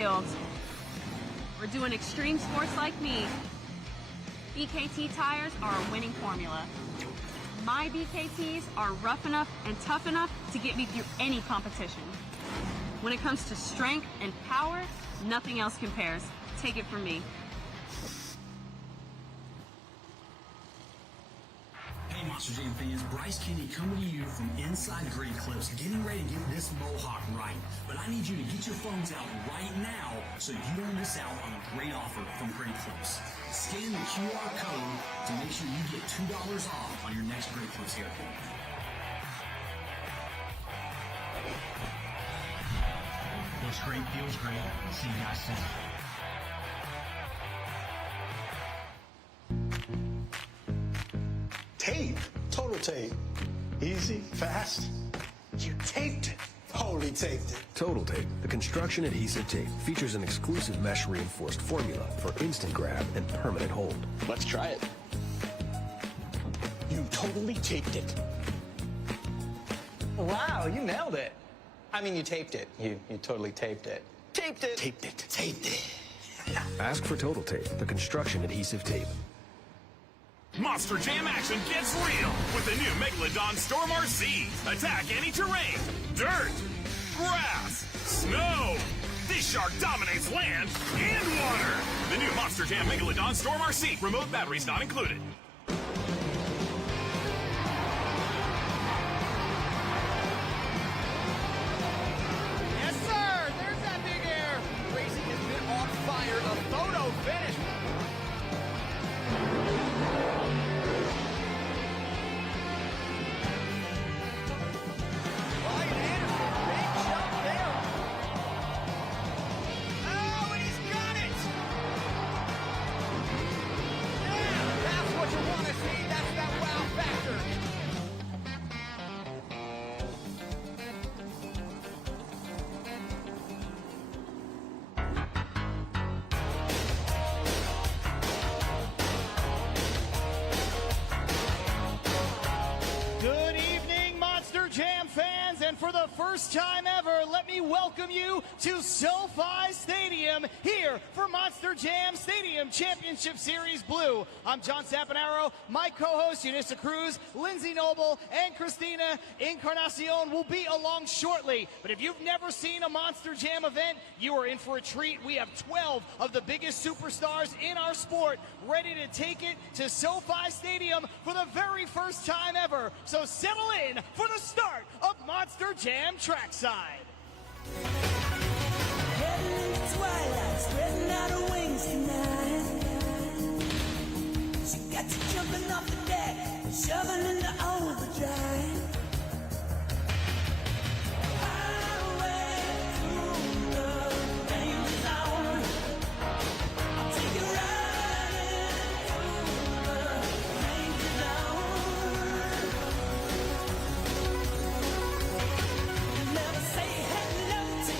We're doing extreme sports like me. BKT tires are a winning formula. My BKTs are rough enough and tough enough to get me through any competition. When it comes to strength and power, nothing else compares. Take it from me. Hey Monster Jam fans, Bryce Kenny coming to you from inside Great Clips, getting ready to get this mohawk right. But I need you to get your phones out right now so you don't miss out on a great offer from Great Clips. Scan the QR code to make sure you get $2 off on your next Great Clips haircut. Looks great, feels great. See you guys soon. Tape? Total tape. Easy, fast. You taped it. Totally taped it. Total Tape, the construction adhesive tape, features an exclusive mesh reinforced formula for instant grab and permanent hold. Let's try it. You totally taped it. Wow, you nailed it. I mean, you taped it. You totally taped it. Taped it. Taped it. Taped it. Ask for Total Tape, the construction adhesive tape. Monster Jam action gets real with the new Megalodon Storm RC. Attack any terrain. Dirt, grass, snow. This shark dominates land and water. The new Monster Jam Megalodon Storm RC. Remote batteries not included. Yes, sir. There's that big air. Racing has been on fire. A photo finish. And for the first time ever, let me welcome you to SoFi Stadium here for Monster Jam Stadium Championship Series Blue. I'm John Sapanaro. My co-host, Eunice Cruz, Lindsay Noble, and Christina Encarnacion will be along shortly. But if you've never seen a Monster Jam event, you are in for a treat. We have 12 of the biggest superstars in our sport ready to take it to SoFi Stadium for the very first time ever. So settle in for the start of Monster Jam Trackside. Heading into twilight, spreading out her wings tonight. She got you jumping off the deck, shoving into overdrive. Highway through the danger zone. I'll take you riding through the danger zone. You never say hello to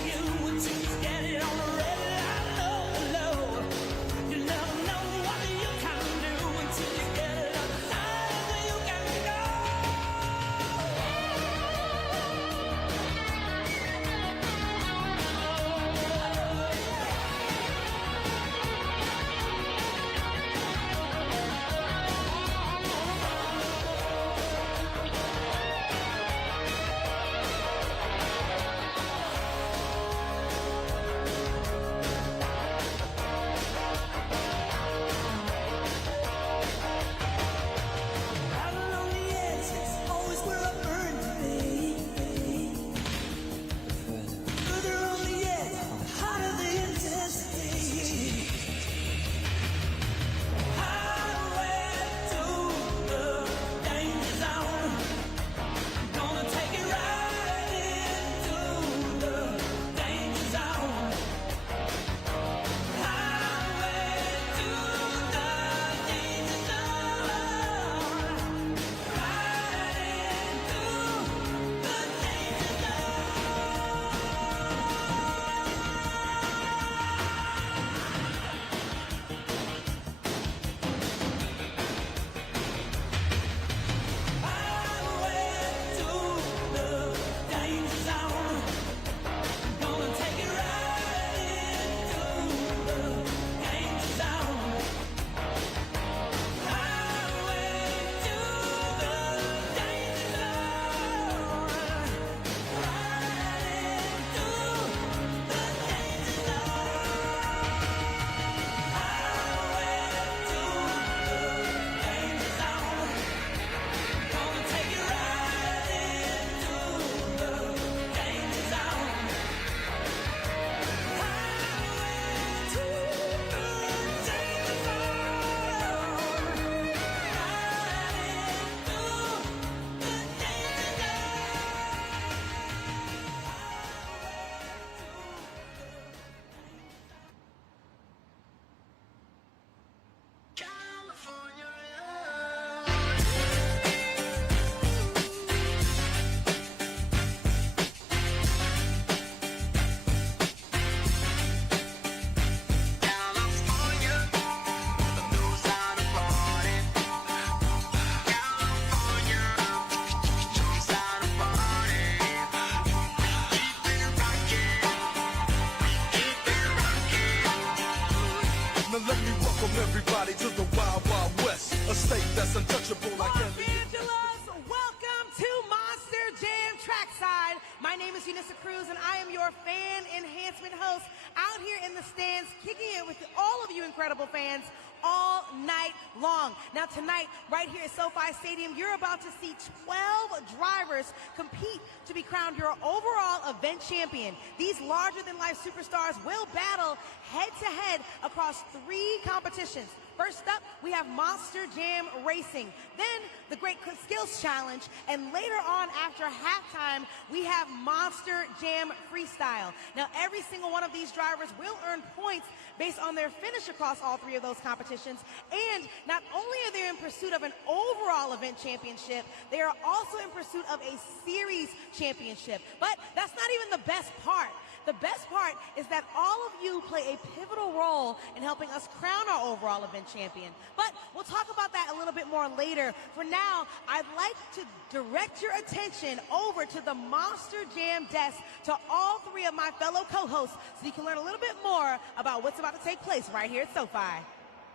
Welcome everybody to the Wild Wild West, a state that's untouchable like Los Angeles, welcome to Monster Jam Trackside. My name is Unissa Cruz, and I am your fan enhancement host out here in the stands, kicking it with all of you incredible fans all night long. Now tonight, right here at SoFi Stadium, you're about to see 12 drivers compete to be crowned your overall event champion. These larger-than-life superstars will battle head-to-head across 3 competitions. First up, we have Monster Jam Racing, then the Great Skills Challenge, and later on after halftime, we have Monster Jam Freestyle. Now, every single one of these drivers will earn points based on their finish across all 3 of those competitions, and not only are they in pursuit of an overall event championship, they are also in pursuit of a series championship. But that's not even the best part. The best part is that all of you play a pivotal role in helping us crown our overall event champion. But we'll talk about that a little bit more later. For now, I'd like to direct your attention over to the Monster Jam desk to all 3 of my fellow co-hosts so you can learn a little bit more about what's about to take place right here at SoFi.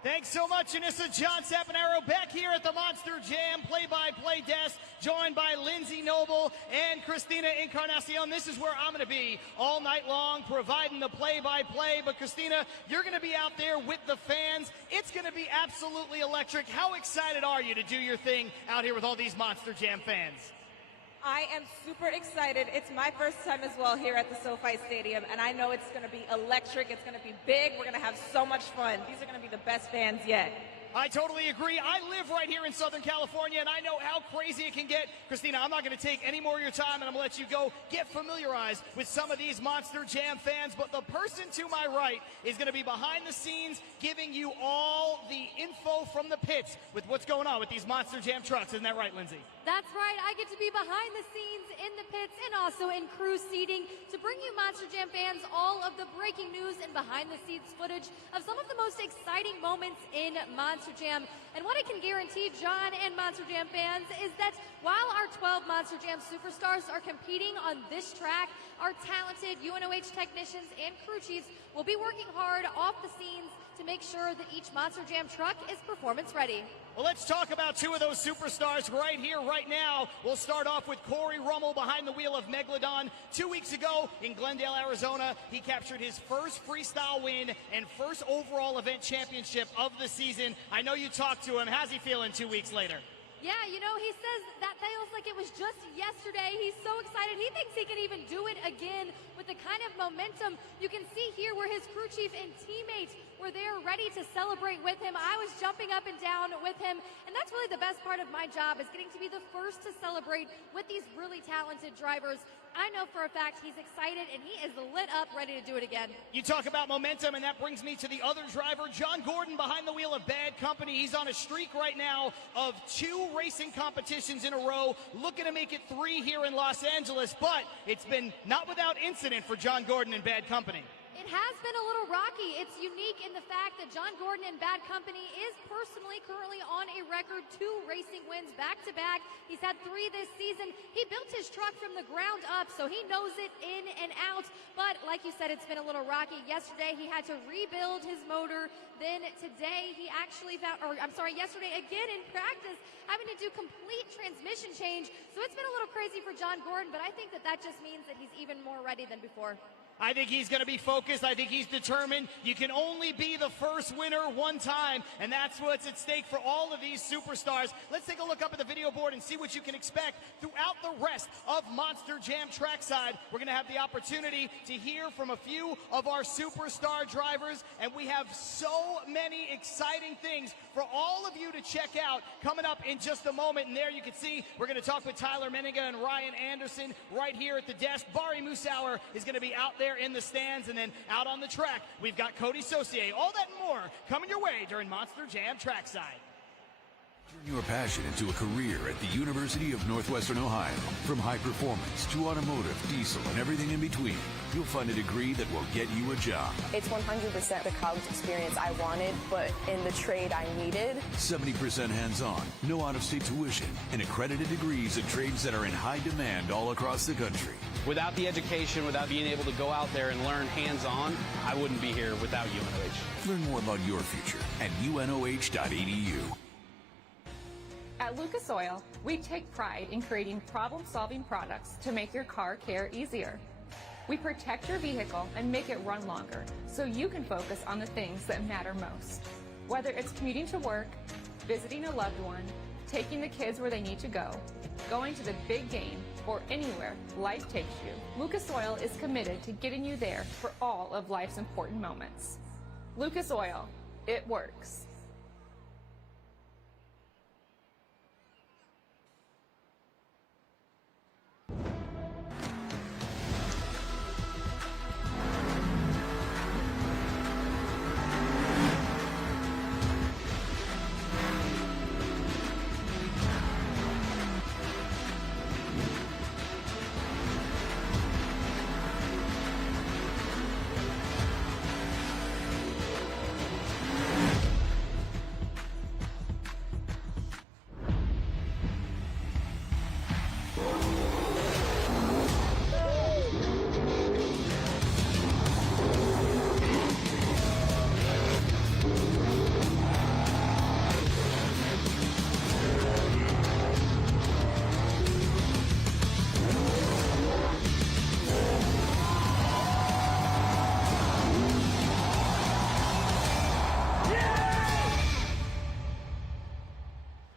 Thanks so much, Unissa. John Sapanaro back here at the Monster Jam play-by-play desk, joined by Lindsay Noble and Christina Encarnacion. This is where I'm going to be all night long, providing the play-by-play. But Christina, you're going to be out there with the fans. It's going to be absolutely electric. How excited are you to do your thing out here with all these Monster Jam fans? I am super excited. It's my first time as well here at the SoFi Stadium, and I know it's going to be electric. It's going to be big. We're going to have so much fun. These are going to be the best fans yet. I totally agree. I live right here in Southern California, and I know how crazy it can get. Christina, I'm not going to take any more of your time, and I'm going to let you go get familiarized with some of these Monster Jam fans. But the person to my right is going to be behind the scenes giving you all the info from the pits with what's going on with these Monster Jam trucks. Isn't that right, Lindsay? That's right. I get to be behind the scenes in the pits and also in crew seating to bring you Monster Jam fans all of the breaking news and behind-the-scenes footage of some of the most exciting moments in Monster Jam. And what I can guarantee John and Monster Jam fans is that while our 12 Monster Jam superstars are competing on this track, our talented UNOH technicians and crew chiefs will be working hard off the scenes to make sure that each Monster Jam truck is performance ready. Well, let's talk about 2 of those superstars right here, right now. We'll start off with Corey Rummel behind the wheel of Megalodon. 2 weeks ago in Glendale, Arizona, he captured his first freestyle win and first overall event championship of the season. I know you talked to him. How's he feeling 2 weeks later? Yeah, you know, he says that feels like it was just yesterday. He's so excited. He thinks he can even do it again with the kind of momentum you can see here where his crew chief and teammates were there ready to celebrate with him. I was jumping up and down with him, and that's really the best part of my job, is getting to be the first to celebrate with these really talented drivers. I know for a fact he's excited, and he is lit up, ready to do it again. You talk about momentum, and that brings me to the other driver, John Gordon, behind the wheel of Bad Company. He's on a streak right now of 2 racing competitions in a row, looking to make it 3 here in Los Angeles, but it's been not without incident for John Gordon and Bad Company. It has been a little rocky. It's unique in the fact that John Gordon and Bad Company is personally currently on a record 2 racing wins back-to-back. He's had 3 this season. He built his truck from the ground up, so he knows it in and out. But like you said, it's been a little rocky. Yesterday, he had to rebuild his motor. Then today, he actually found, yesterday again in practice, having to do complete transmission change. So it's been a little crazy for John Gordon, but I think that just means that he's even more ready than before. I think he's going to be focused. I think he's determined. You can only be the first winner one time, and that's what's at stake for all of these superstars. Let's take a look up at the video board and see what you can expect throughout the rest of Monster Jam Trackside. We're going to have the opportunity to hear from a few of our superstar drivers, and we have so many exciting things for all of you to check out coming up in just a moment. And there you can see we're going to talk with Tyler Menninga and Ryan Anderson right here at the desk. Bari Musawwir is going to be out there in the stands, and then out on the track we've got Cody Saucier. All that and more coming your way during Monster Jam Trackside. Turn your passion into a career at the University of Northwestern Ohio. From high performance to automotive, diesel, and everything in between, you'll find a degree that will get you a job. It's 100% the college experience I wanted, but in the trade I needed. 70% hands-on, no out-of-state tuition, and accredited degrees in trades that are in high demand all across the country. Without the education, without being able to go out there and learn hands-on, I wouldn't be here without UNOH. Learn more about your future at unoh.edu. At Lucas Oil, we take pride in creating problem-solving products to make your car care easier. We protect your vehicle and make it run longer so you can focus on the things that matter most. Whether it's commuting to work, visiting a loved one, taking the kids where they need to go, going to the big game, or anywhere life takes you, Lucas Oil is committed to getting you there for all of life's important moments. Lucas Oil, it works.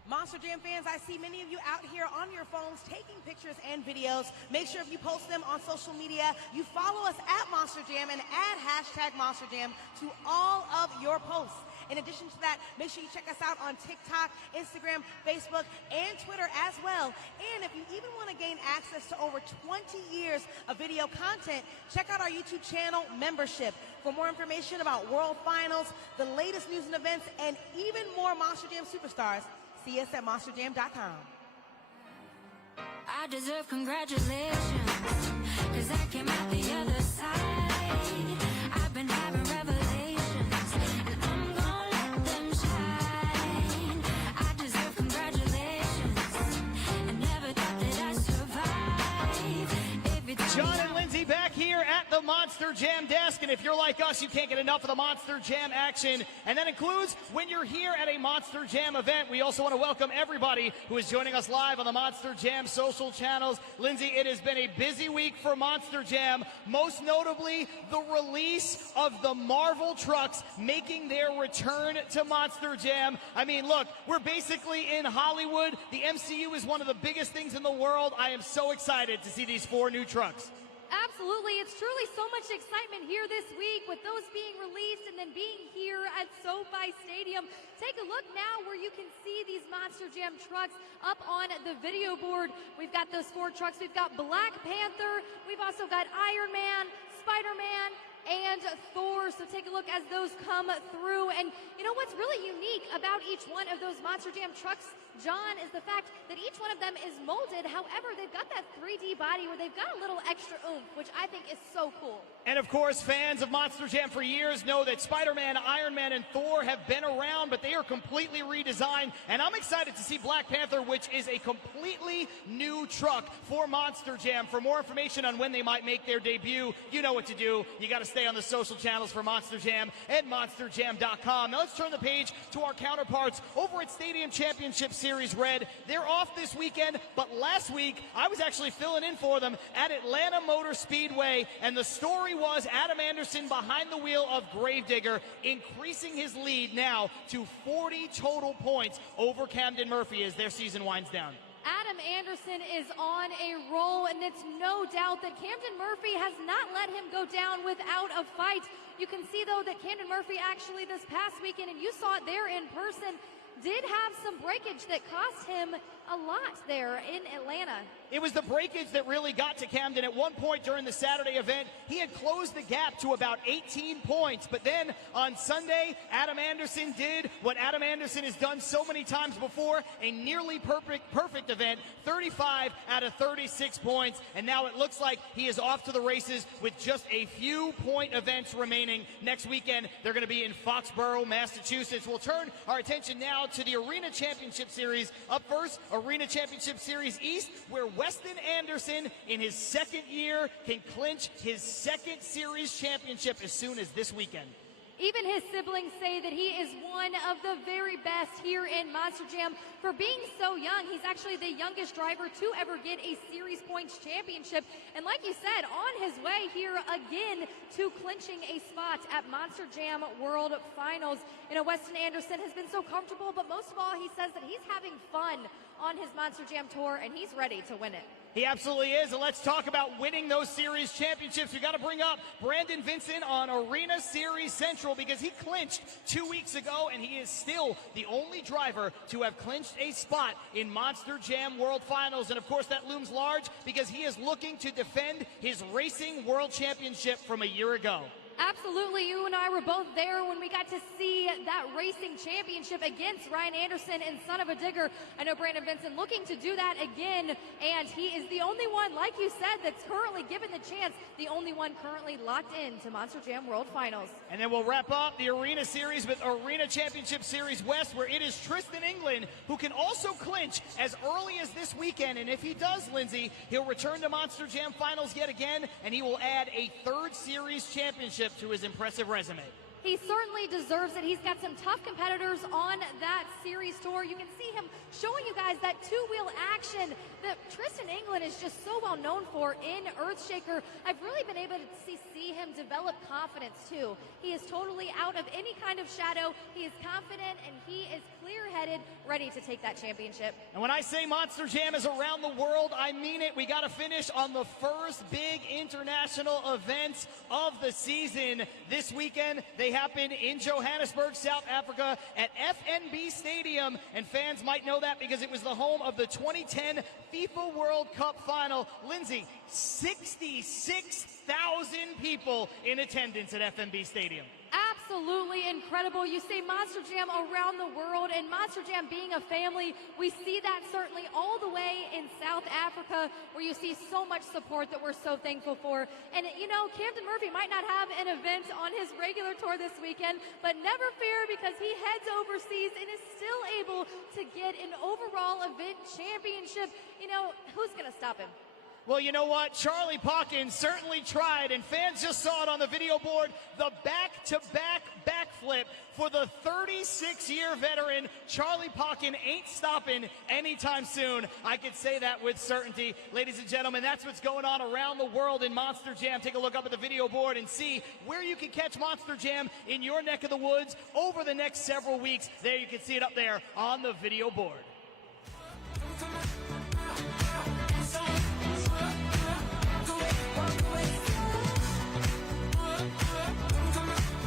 Monster Jam fans, I see many of you out here on your phones taking pictures and videos. Make sure if you post them on social media, you follow us at Monster Jam and add hashtag Monster Jam to all of your posts. In addition to that, make sure you check us out on TikTok, Instagram, Facebook, and Twitter as well. And if you even want to gain access to over 20 years of video content, check out our YouTube channel membership. For more information about World Finals, the latest news and events, and even more Monster Jam superstars, see us at monsterjam.com. I deserve congratulations, 'cause I came out the other side. I've been having revelations, and I'm gonna let them shine. I deserve congratulations, and never thought that I'd survive. John and Lindsay back here at the Monster Jam desk, and if you're like us, you can't get enough of the Monster Jam action, and that includes when you're here at a Monster Jam event. We also want to welcome everybody who is joining us live on the Monster Jam social channels. Lindsay, it has been a busy week for Monster Jam, most notably the release of the Marvel trucks making their return to Monster Jam. I mean, look, we're basically in Hollywood. The MCU is one of the biggest things in the world. I am so excited to see these 4 new trucks. Absolutely. It's truly so much excitement here this week with those being released and then being here at SoFi Stadium. Take a look now where you can see these Monster Jam trucks up on the video board. We've got those 4 trucks. We've got Black Panther. We've also got Iron Man, Spider-Man, and Thor. So take a look as those come through. And you know what's really unique about each one of those Monster Jam trucks, John, is the fact that each one of them is molded. However, they've got that 3D body where they've got a little extra oomph, which I think is so cool. And of course, fans of Monster Jam for years know that Spider-Man, Iron Man, and Thor have been around, but they are completely redesigned. And I'm excited to see Black Panther, which is a completely new truck for Monster Jam. For more information on when they might make their debut, you know what to do. You got to stay on the social channels for Monster Jam at monsterjam.com. Now let's turn the page to our counterparts over at Stadium Championship Series Red. They're off this weekend, but last week I was actually filling in for them at Atlanta Motor Speedway, and the story was Adam Anderson behind the wheel of Gravedigger, increasing his lead now to 40 total points over Camden Murphy as their season winds down. Adam Anderson is on a roll, and it's no doubt that Camden Murphy has not let him go down without a fight. You can see, though, that Camden Murphy actually this past weekend, and you saw it there in person, did have some breakage that cost him a lot there in Atlanta. It was the breakage that really got to Camden. At one point during the Saturday event, he had closed the gap to about 18 points. But then on Sunday, Adam Anderson did what Adam Anderson has done so many times before, a nearly perfect event, 35 out of 36 points. And now it looks like he is off to the races with just a few point events remaining. Next weekend, they're going to be in Foxborough, Massachusetts. We'll turn our attention now to the Arena Championship Series. Up first, Arena Championship Series East, where Weston Anderson, in his second year, can clinch his second series championship as soon as this weekend. Even his siblings say that he is one of the very best here in Monster Jam. For being so young, he's actually the youngest driver to ever get a series points championship. And like you said, on his way here again to clinching a spot at Monster Jam World Finals. You know, Weston Anderson has been so comfortable, but most of all, he says that he's having fun on his Monster Jam tour, and he's ready to win it. He absolutely is, and let's talk about winning those series championships. We got to bring up Brandon Vincent on Arena Series Central because he clinched 2 weeks ago, and he is still the only driver to have clinched a spot in Monster Jam World Finals. And of course, that looms large because he is looking to defend his Racing World Championship from a year ago. Absolutely. You and I were both there when we got to see that racing championship against Ryan Anderson and Son of a Digger. I know Brandon Vincent looking to do that again, and he is the only one, like you said, that's currently given the chance, the only one currently locked in to Monster Jam World Finals. And then we'll wrap up the Arena Series with Arena Championship Series West, where it is Tristan England who can also clinch as early as this weekend. And if he does, Lindsay, he'll return to Monster Jam Finals yet again, and he will add a third series championship to his impressive resume. He certainly deserves it. He's got some tough competitors on that series tour. You can see him showing you guys that two-wheel action that Tristan England is just so well known for in Earthshaker. I've really been able to see him develop confidence too. He is totally out of any kind of shadow. He is confident and he is clear-headed, ready to take that championship. And when I say Monster Jam is around the world, I mean it. We got to finish on the first big international event of the season. This weekend, they happen in Johannesburg, South Africa at FNB Stadium. And fans might know that because it was the home of the 2010 FIFA World Cup final. Lindsay, 66,000 people in attendance at FNB Stadium. Absolutely incredible. You say Monster Jam around the world, and Monster Jam being a family, we see that certainly all the way in South Africa, where you see so much support that we're so thankful for. And you know, Camden Murphy might not have an event on his regular tour this weekend, but never fear, because he heads overseas and is still able to get an overall event championship. You know, who's going to stop him? Well, you know what? Charlie Pockins certainly tried, and fans just saw it on the video board. The back-to-back backflip for the 36-year veteran. Charlie Pockins ain't stopping anytime soon. I could say that with certainty. Ladies and gentlemen, that's what's going on around the world in Monster Jam. Take a look up at the video board and see where you can catch Monster Jam in your neck of the woods over the next several weeks. There, you can see it up there on the video board.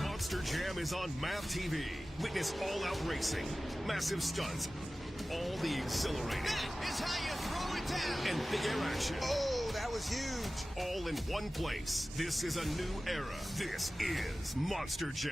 Monster Jam is on MAV TV. Witness all-out racing, massive stunts, all the exhilarating. That is how you throw it down. And big air action. Oh, that was huge. All in one place. This is a new era. This is Monster Jam.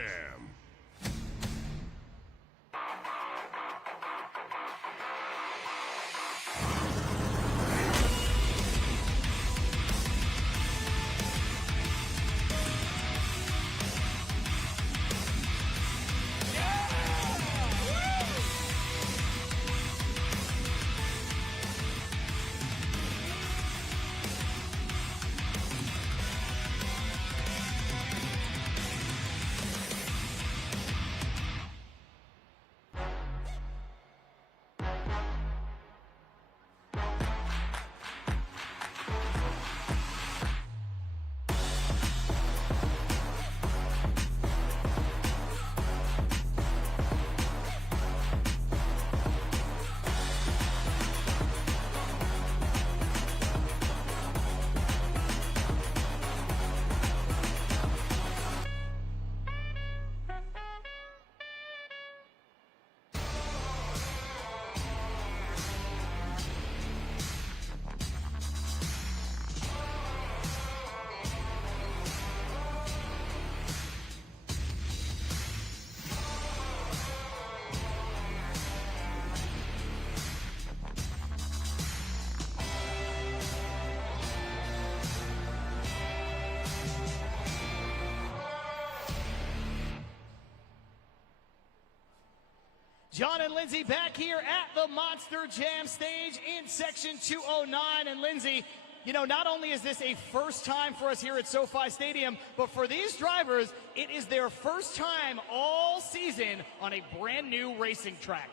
John and Lindsay back here at the Monster Jam stage in section 209. And Lindsay, you know, not only is this a first time for us here at SoFi Stadium, but for these drivers, it is their first time all season on a brand new racing track.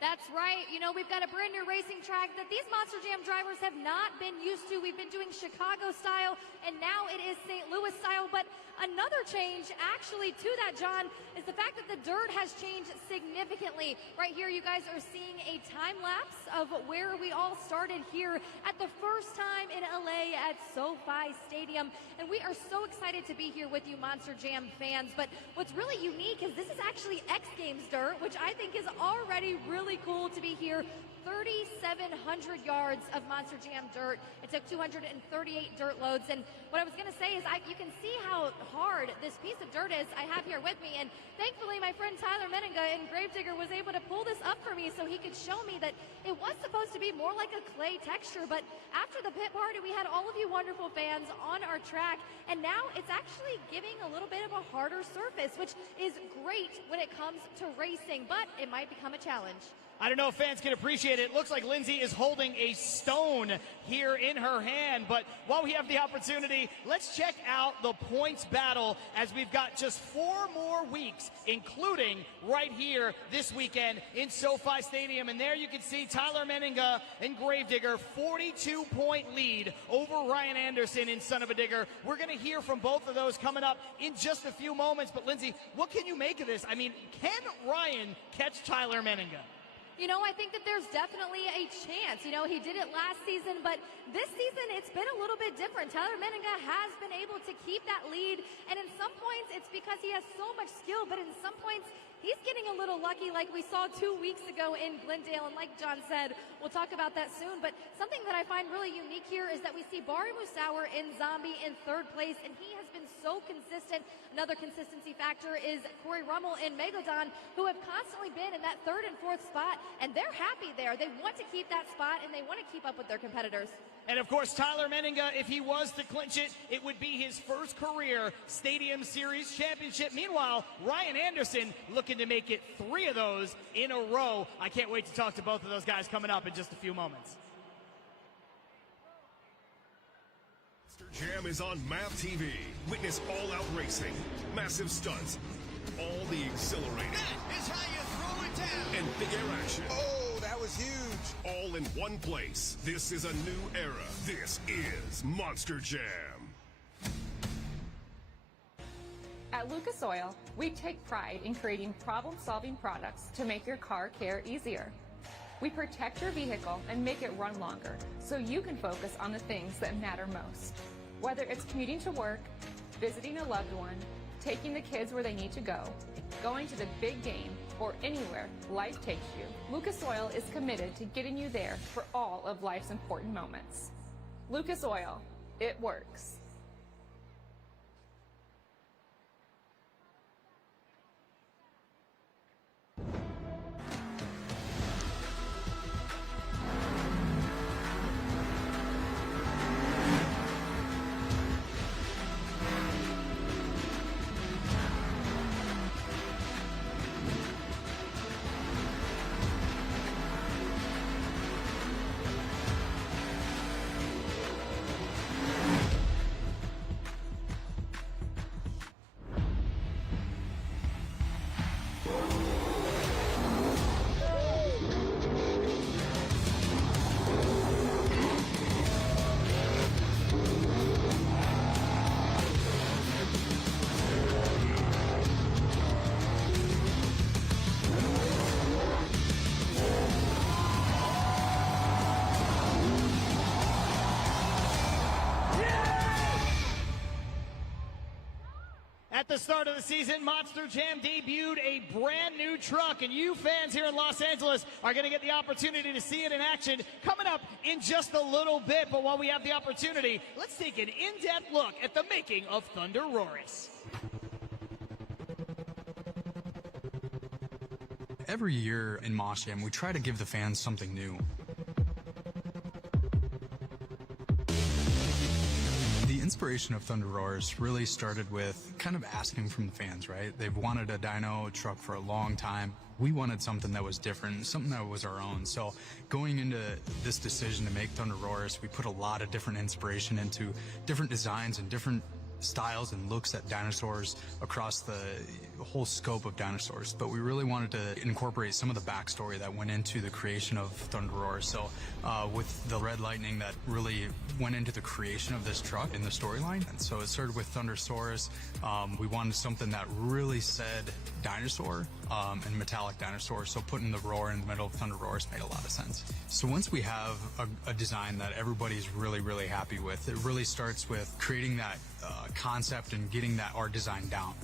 That's right. You know, we've got a brand new racing track that these Monster Jam drivers have not been used to. We've been doing Chicago style, and now it is St. Louis style. But another change, actually, to that, John, is the fact that the dirt has changed significantly. Right here, you guys are seeing a time lapse of where we all started here at the first time in LA at SoFi Stadium. And we are so excited to be here with you, Monster Jam fans. But what's really unique is this is actually X Games dirt, which I think is already really cool to be here. 3,700 yards of Monster Jam dirt. It took 238 dirt loads. And what I was going to say is you can see how hard this piece of dirt is I have here with me. And thankfully, my friend Tyler Meninga in Gravedigger was able to pull this up for me so he could show me that it was supposed to be more like a clay texture. But after the pit party, we had all of you wonderful fans on our track. And now it's actually giving a little bit of a harder surface, which is great when it comes to racing. But it might become a challenge. I don't know if fans can appreciate it. It looks like Lindsay is holding a stone here in her hand. But while we have the opportunity, let's check out the points battle as we've got just 4 more weeks, including right here this weekend in SoFi Stadium. And there you can see Tyler Meninga and Gravedigger, 42-point lead over Ryan Anderson in Son of a Digger. We're going to hear from both of those coming up in just a few moments. But Lindsay, what can you make of this? I mean, can Ryan catch Tyler Meninga? You know, I think that there's definitely a chance. You know, he did it last season, but this season it's been a little bit different. Tyler Meninga has been able to keep that lead, and in some points it's because he has so much skill, but in some points he's getting a little lucky, like we saw 2 weeks ago in Glendale. And like John said, we'll talk about that soon. But something that I find really unique here is that we see Bari Musawwir in Zombie in 3rd place, and he has been so consistent. Another consistency factor is Corey Rummel in Megalodon, who have constantly been in that 3rd and 4th spot, and they're happy there. They want to keep that spot, and they want to keep up with their competitors. And of course, Tyler Meninga, if he was to clinch it, it would be his first career Stadium Series championship. Meanwhile, Ryan Anderson looking to make it 3 of those in a row. I can't wait to talk to both of those guys coming up in just a few moments. Monster Jam is on MAP TV. Witness all-out racing, massive stunts, all the exhilarating. That is how you throw it down. And big air action. Oh, that was huge. All in one place. This is a new era. This is Monster Jam. At Lucas Oil, we take pride in creating problem-solving products to make your car care easier. We protect your vehicle and make it run longer so you can focus on the things that matter most. Whether it's commuting to work, visiting a loved one, taking the kids where they need to go, going to the big game, or anywhere life takes you, Lucas Oil is committed to getting you there for all of life's important moments. Lucas Oil, it works. At the start of the season, Monster Jam debuted a brand new truck, and you fans here in Los Angeles are going to get the opportunity to see it in action coming up in just a little bit. But while we have the opportunity, let's take an in-depth look at the making of ThunderROARus. Every year in Moss Jam, we try to give the fans something new. The inspiration of ThunderROARus really started with kind of asking from the fans, right? They've wanted a dyno truck for a long time. We wanted something that was different, something that was our own. So going into this decision to make ThunderROARus, we put a lot of different inspiration into different designs and different styles and looks at dinosaurs across the whole scope of dinosaurs. But we really wanted to incorporate some of the backstory that went into the creation of ThunderROARus. So with the red lightning that really went into the creation of this truck in the storyline. And so it started with ThunderROARus. We wanted something that really said dinosaur and metallic dinosaur. So putting the roar in the middle of ThunderROARus made a lot of sense. So once we have a design that everybody's really, really happy with, it really starts with creating that concept and getting that art design down.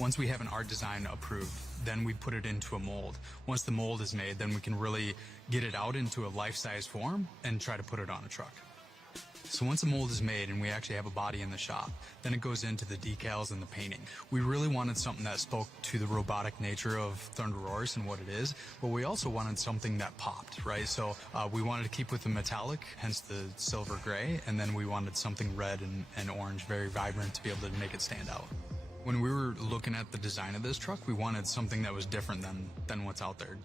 Once we have an art design approved, then we put it into a mold. Once the mold is made, then we can really get it out into a life-size form and try to put it on a truck. So once a mold is made and we actually have a body in the shop, then it goes into the decals and the painting. We really wanted something that spoke to the robotic nature of ThunderROARus and what it is, but we also wanted something that popped, right? So we wanted to keep with the metallic, hence the silver gray, and then we wanted something red and orange, very vibrant, to be able to make it stand out. When we were looking at the design of this truck, we wanted something that was different than what's out there.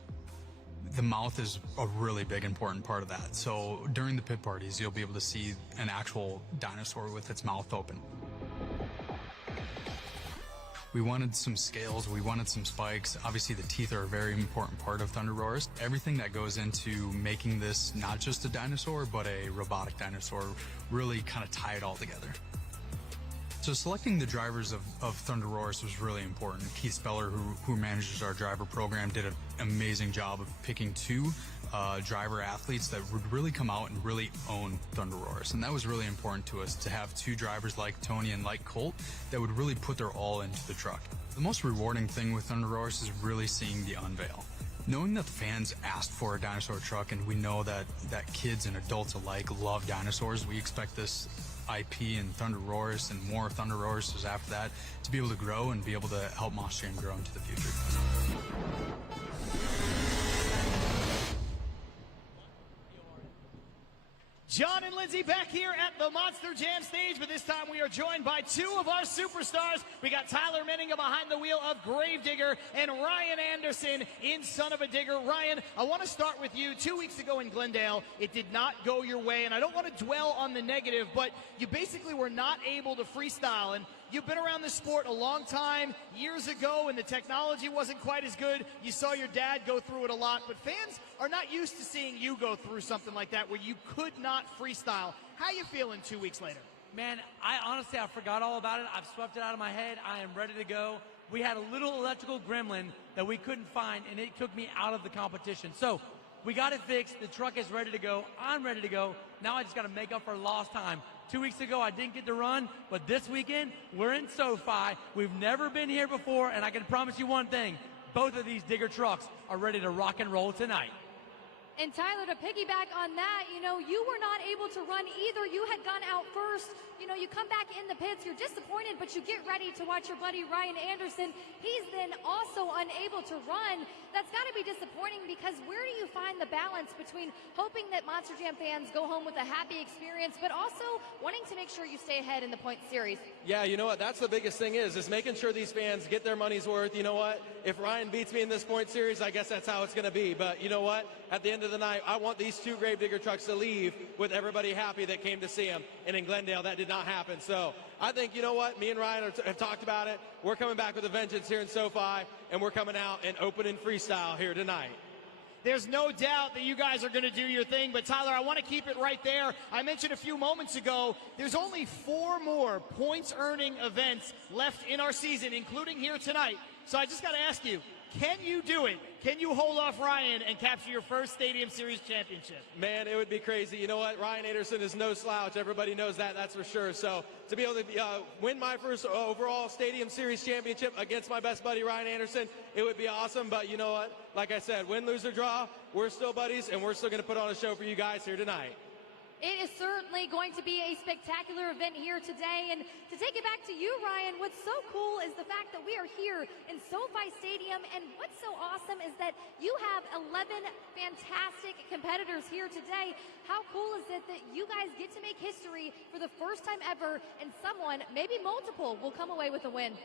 The mouth is a really big important part of that. So during the pit parties, you'll be able to see an actual dinosaur with its mouth open. We wanted some scales, we wanted some spikes. Obviously the teeth are a very important part of ThunderROARus. Everything that goes into making this not just a dinosaur, but a robotic dinosaur, really kind of tie it all together. So selecting the drivers of ThunderROARus was really important. Keith Speller, who manages our driver program, did an amazing job of picking two driver athletes that would really come out and really own ThunderROARus. And that was really important to us, to have two drivers like Tony and like Colt that would really put their all into the truck. The most rewarding thing with ThunderROARus is really seeing the unveil. Knowing that the fans asked for a dinosaur truck, and we know that kids and adults alike love dinosaurs, we expect this IP and ThunderROARus and more ThunderROARuses after that to be able to grow and be able to help Moss Jam grow into the future. John and Lindsay back here at the Monster Jam stage, but this time we are joined by two of our superstars. We got Tyler Menninga behind the wheel of Gravedigger and Ryan Anderson in Son of a Digger. Ryan, I want to start with you. 2 weeks ago in Glendale, it did not go your way, and I don't want to dwell on the negative, but you basically were not able to freestyle, and you've been around this sport a long time. Years ago, when the technology wasn't quite as good, you saw your dad go through it a lot, but fans are not used to seeing you go through something like that where you could not freestyle. How you feeling 2 weeks later? Man, I forgot all about it. I've swept it out of my head. I am ready to go. We had a little electrical gremlin that we couldn't find, and it took me out of the competition. So we got it fixed. The truck is ready to go. I'm ready to go. Now I just got to make up for lost time. 2 weeks ago, I didn't get to run, but this weekend, we're in SoFi. We've never been here before, and I can promise you one thing. Both of these digger trucks are ready to rock and roll tonight. And Tyler, to piggyback on that, you were not able to run either. You had gone out first. You come back in the pits, you're disappointed, but you get ready to watch your buddy Ryan Anderson. He's then also unable to run. That's got to be disappointing, because where do you find the balance between hoping that Monster Jam fans go home with a happy experience, but also wanting to make sure you stay ahead in the point series? Yeah, you know what? That's the biggest thing is making sure these fans get their money's worth. You know what? If Ryan beats me in this point series, I guess that's how it's going to be. But you know what? At the end of the night, I want these two Gravedigger trucks to leave with everybody happy that came to see them. And in Glendale, that did not happen. So I think, you know what? Me and Ryan have talked about it. We're coming back with a vengeance here in SoFi, and we're coming out and opening freestyle here tonight. There's no doubt that you guys are going to do your thing, but Tyler, I want to keep it right there. I mentioned a few moments ago, there's only 4 more points-earning events left in our season, including here tonight. So I just got to ask you, can you do it? Can you hold off Ryan and capture your first Stadium Series championship? Man, it would be crazy. You know what? Ryan Anderson is no slouch. Everybody knows that. That's for sure. So to be able to win my first overall Stadium Series championship against my best buddy Ryan Anderson, it would be awesome. But you know what? Like I said, win, lose, or draw, we're still buddies, and we're still going to put on a show for you guys here tonight. It is certainly going to be a spectacular event here today. And to take it back to you, Ryan, what's so cool is the fact that we are here in SoFi Stadium. And what's so awesome is that you have 11 fantastic competitors here today. How cool is it that you guys get to make history for the first time ever, and someone, maybe multiple, will come away with a win?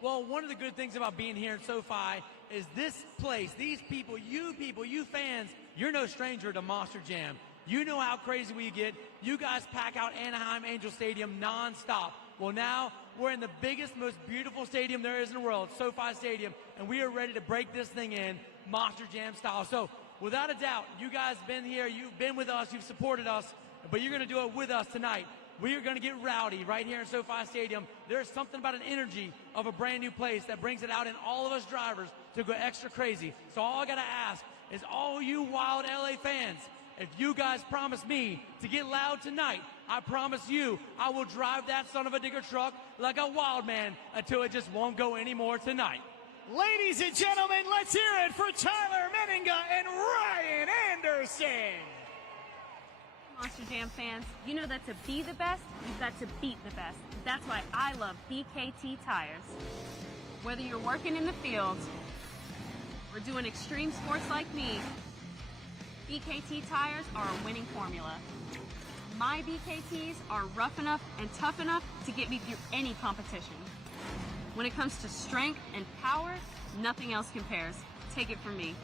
Well, one of the good things about being here in SoFi is this place, these people, you fans, you're no stranger to Monster Jam. You know how crazy we get. You guys pack out Anaheim Angel Stadium nonstop. Well, now we're in the biggest, most beautiful stadium there is in the world, SoFi Stadium, and we are ready to break this thing in Monster Jam style. So, without a doubt, you guys been here, you've been with us, you've supported us, but you're going to do it with us tonight. We are going to get rowdy right here in SoFi Stadium. There's something about an energy of a brand new place that brings it out in all of us drivers to go extra crazy. So all I got to ask is all you wild LA fans, if you guys promise me to get loud tonight, I promise you I will drive that son of a digger truck like a wild man until it just won't go anymore tonight. Ladies and gentlemen, let's hear it for Tyler Menninga and Ryan Anderson. Monster Jam fans, you know that to be the best, you've got to beat the best. That's why I love BKT tires. Whether you're working in the field or doing extreme sports like me, BKT tires are a winning formula. My BKTs are rough enough and tough enough to get me through any competition. When it comes to strength and power, nothing else compares. Take it from me.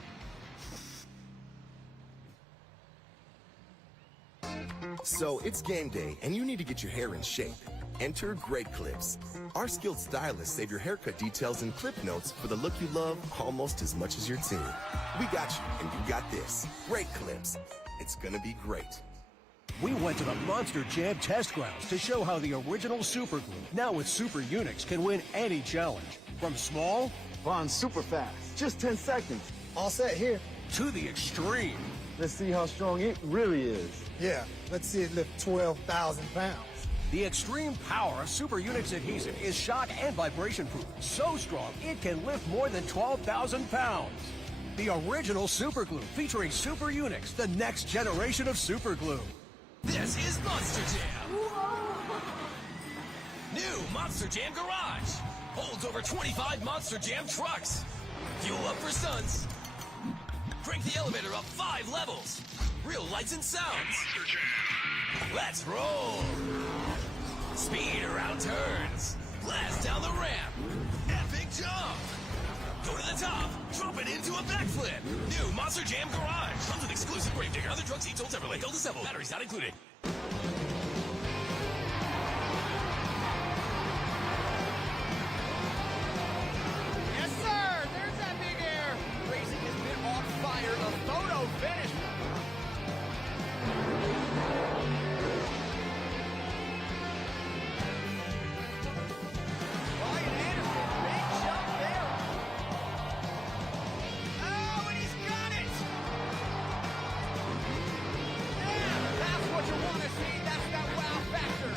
So it's game day, and you need to get your hair in shape. Enter Great Clips. Our skilled stylists save your haircut details in clip notes for the look you love almost as much as your team. We got you, and you got this. Great Clips. It's gonna be great. We went to the Monster Jam test grounds to show how the original Super Glue, now with Super Unix, can win any challenge. From small, Bond's super fast, just 10 seconds. All set here. To the extreme. Let's see how strong it really is. Yeah, let's see it lift 12,000 pounds. The extreme power of Super Unix adhesive is shock and vibration proof. So strong, it can lift more than 12,000 pounds. The original Super Glue, featuring Super Unix, the next generation of Super Glue. This is Monster Jam. New Monster Jam Garage. Holds over 25 Monster Jam trucks. Fuel up for stunts. Crank the elevator up 5 levels. Real lights and sounds. Let's roll. Speed around turns. Blast down the ramp. Epic jump. Go to the top. Drop it into a backflip. New Monster Jam Garage. Comes with exclusive Gravedigger. Other trucks each sold separately. Build assembled. Batteries not included. Yes, sir. There's that big air. Racing has been on fire. The photo finish. Ryan Anderson, big jump there. Oh, and he's got it. Yeah, that's what you want to see. That's that wow factor.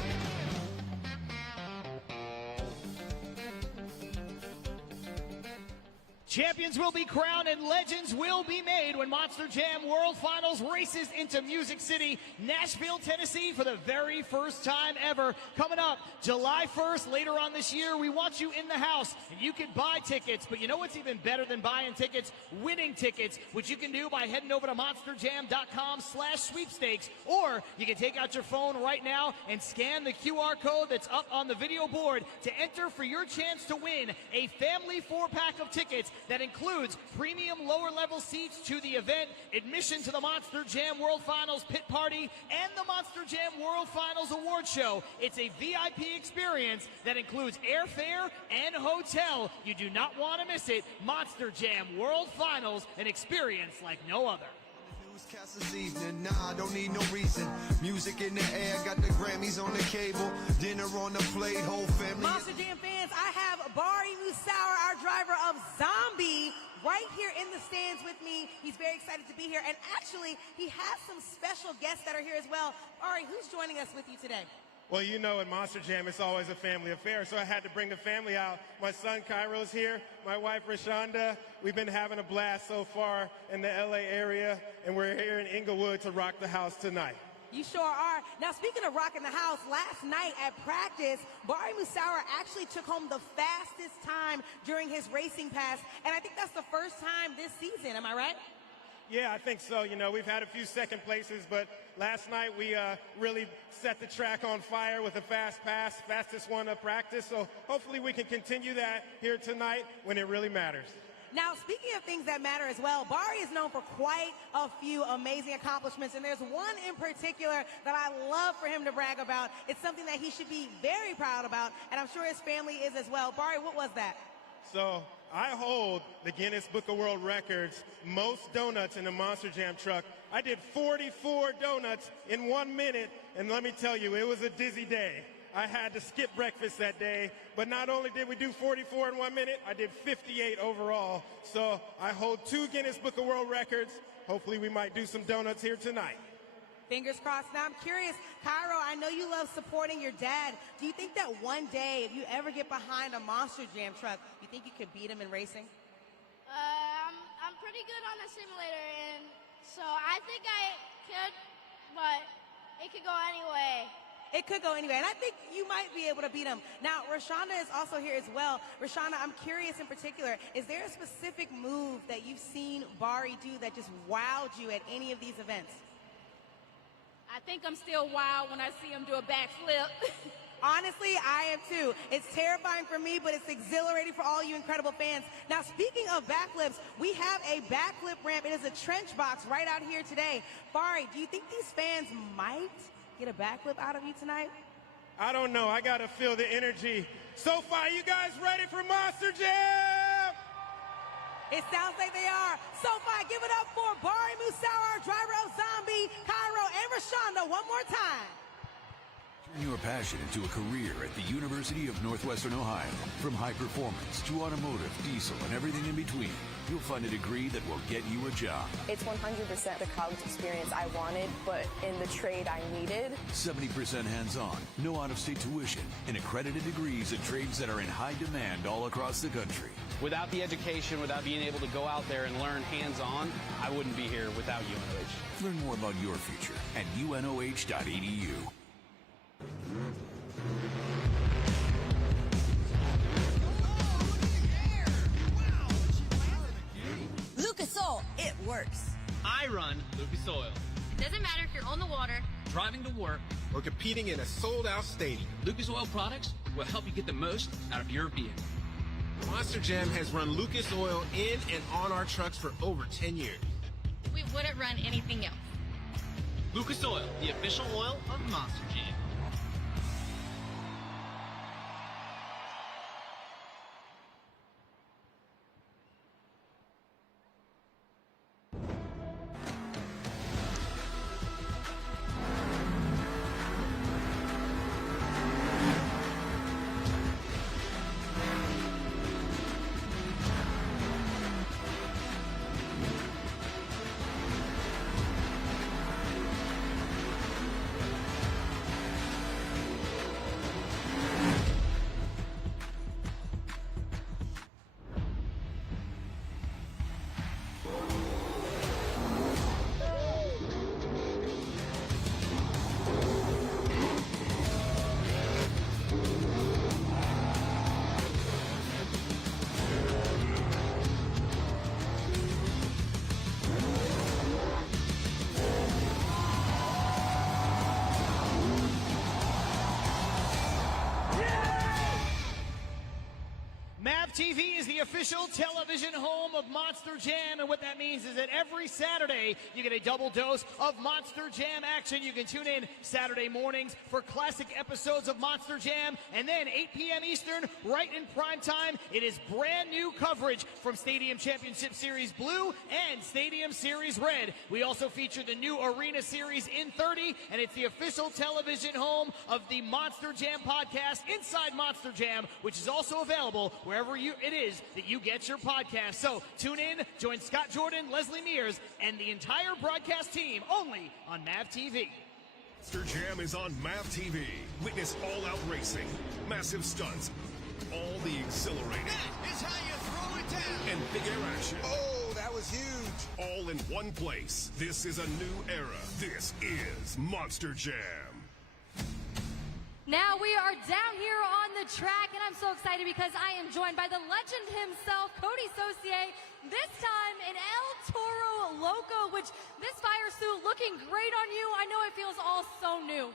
Champions will be crowned and legends will be made when Monster Jam World Finals races into Music City, Nashville, Tennessee for the very first time ever. Coming up July 1st, later on this year, we want you in the house and you can buy tickets, but you know what's even better than buying tickets? Winning tickets, which you can do by heading over to monsterjam.com/sweepstakes, or you can take out your phone right now and scan the QR code that's up on the video board to enter for your chance to win a family 4-pack of tickets that includes premium lower-level seats to the event, admission to the Monster Jam World Finals pit party, and the Monster Jam World Finals award show. It's a VIP experience that includes airfare and hotel. You do not want to miss it. Monster Jam World Finals, an experience like no other. Newscast this evening, nah, don't need no reason. Music in the air, got the Grammys on the cable, dinner on the plate, whole family. Monster Jam fans, I have Bari Musawwir, our driver of Zombie, right here in the stands with me. He's very excited to be here, and actually, he has some special guests that are here as well. Bari, who's joining us with you today? Well, you know, at Monster Jam, it's always a family affair, so I had to bring the family out. My son Cairo's here, my wife Rashonda. We've been having a blast so far in the LA area, and we're here in Inglewood to rock the house tonight. You sure are. Now, speaking of rocking the house, last night at practice, Bari Musawwir actually took home the fastest time during his racing pass, and I think that's the first time this season. Am I right? Yeah, I think so. You know, we've had a few second places, but last night we really set the track on fire with a fast pass, fastest one of practice. So hopefully we can continue that here tonight when it really matters. Now, speaking of things that matter as well, Bari is known for quite a few amazing accomplishments, and there's one in particular that I love for him to brag about. It's something that he should be very proud about, and I'm sure his family is as well. Bari, what was that? So I hold the Guinness Book of World Records most donuts in a Monster Jam truck. I did 44 donuts in 1 minute, and let me tell you, it was a dizzy day. I had to skip breakfast that day, but not only did we do 44 in 1 minute, I did 58 overall. So I hold 2 Guinness Book of World Records. Hopefully we might do some donuts here tonight. Fingers crossed. Now, I'm curious, Cairo, I know you love supporting your dad. Do you think that one day, if you ever get behind a Monster Jam truck, you think you could beat him in racing? I'm pretty good on the simulator, and so I think I could, but it could go anyway. It could go anyway, and I think you might be able to beat him. Now, Rashonda is also here as well. Rashonda, I'm curious in particular, is there a specific move that you've seen Bari do that just wowed you at any of these events? I think I'm still wild when I see him do a backflip. Honestly, I am too. It's terrifying for me, but it's exhilarating for all you incredible fans. Now, speaking of backflips, we have a backflip ramp. It is a trench box right out here today. Bari, do you think these fans might get a backflip out of you tonight? I don't know. I got to feel the energy. SoFi, you guys ready for Monster Jam? It sounds like they are. SoFi, give it up for Bari Musawwir, Driver Zombie, Cairo, and Rashonda one more time. Turn your passion into a career at the University of Northwestern Ohio. From high performance to automotive, diesel, and everything in between, you'll find a degree that will get you a job. It's 100% the college experience I wanted, but in the trade I needed. 70% hands-on, no out-of-state tuition, and accredited degrees in trades that are in high demand all across the country. Without the education, without being able to go out there and learn hands-on, I wouldn't be here without UNOH. Learn more about your future at unoh.edu. Lucas Oil, it works. I run Lucas Oil. It doesn't matter if you're on the water, Driving to work, or competing in a sold-out stadium. Lucas Oil products will help you get the most out of your vehicle. Monster Jam has run Lucas Oil in and on our trucks for over 10 years. we wouldn't run anything else. Lucas Oil, the official oil of Monster Jam. TV is the official television home of Monster Jam, and what that means is that every Saturday you get a double dose of Monster Jam action. You can tune in Saturday mornings for classic episodes of Monster Jam, and then 8 p.m. Eastern, right in prime time, it is brand new coverage from Stadium Championship Series Blue and Stadium Series Red. We also feature the new Arena Series in 30, and it's the official television home of the Monster Jam podcast, Inside Monster Jam, which is also available wherever it is that you get your podcast. So tune in, join Scott Jordan, Leslie Mears, and the entire broadcast team only on MAV TV. Monster Jam is on MAV TV. Witness all-out racing, massive stunts, all the exhilarating That is how you throw it down. and big air action. Oh, that was huge. All in one place. This is a new era. This is Monster Jam. Now we are down here on the track, and I'm so excited because I am joined by the legend himself, Cody Saucier, this time in El Toro Loco, which this fire suit looking great on you. I know it feels all so new.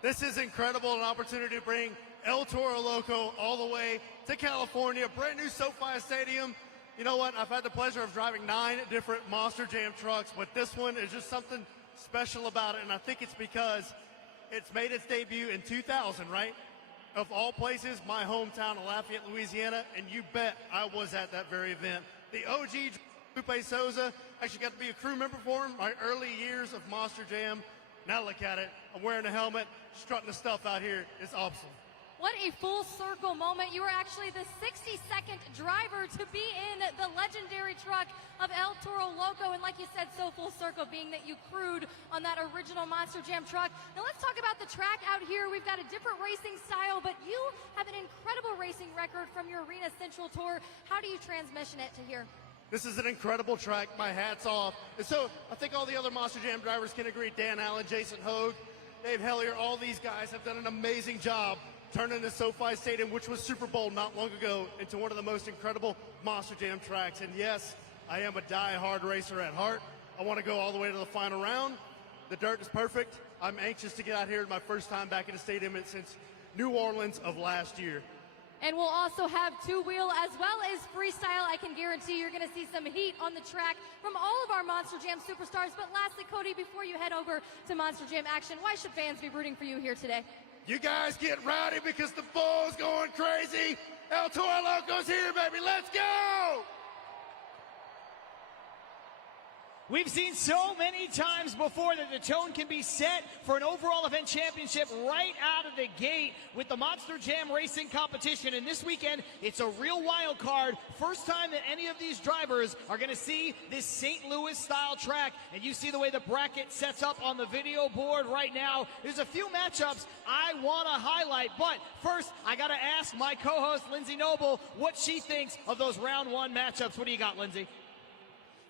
This is incredible, an opportunity to bring El Toro Loco all the way to California, brand new SoFi Stadium. You know what, I've had the pleasure of driving 9 different Monster Jam trucks, but this one is just something special about it, and I think it's because it's made its debut in 2000, right? Of all places, my hometown of Lafayette, Louisiana, and you bet I was at that very event. The OG Lupe Souza actually got to be a crew member for him, my early years of Monster Jam. Now look at it, I'm wearing a helmet, strutting the stuff out here. It's awesome. What a full circle moment. You were actually the 62nd driver to be in the legendary truck of El Toro Loco. And like you said, so full circle, being that you crewed on that original Monster Jam truck. Now let's talk about the track out here. We've got a different racing style, but you have an incredible racing record from your Arena Central Tour. How do you transition it to here? This is an incredible track. My hat's off. And so I think all the other Monster Jam drivers can agree. Dan Allen, Jason Hogue, Dave Hellier, all these guys have done an amazing job turning the SoFi Stadium, which was Super Bowl not long ago, into one of the most incredible Monster Jam tracks. And yes, I am a die-hard racer at heart. I want to go all the way to the final round. The dirt is perfect. I'm anxious to get out here my first time back in the stadium since New Orleans of last year. And we'll also have two-wheel as well as freestyle. I can guarantee you're going to see some heat on the track from all of our Monster Jam superstars. But lastly, Cody, before you head over to Monster Jam action, why should fans be rooting for you here today? You guys get rowdy because the bull's going crazy. El Toro Loco's here, baby. Let's go! We've seen so many times before that the tone can be set for an overall event championship right out of the gate with the Monster Jam racing competition. And this weekend, it's a real wild card. First time that any of these drivers are going to see this St. Louis style track. And you see the way the bracket sets up on the video board right now. There's a few matchups I want to highlight. But first, I got to ask my co-host, Lindsay Noble, what she thinks of those round one matchups. What do you got, Lindsay?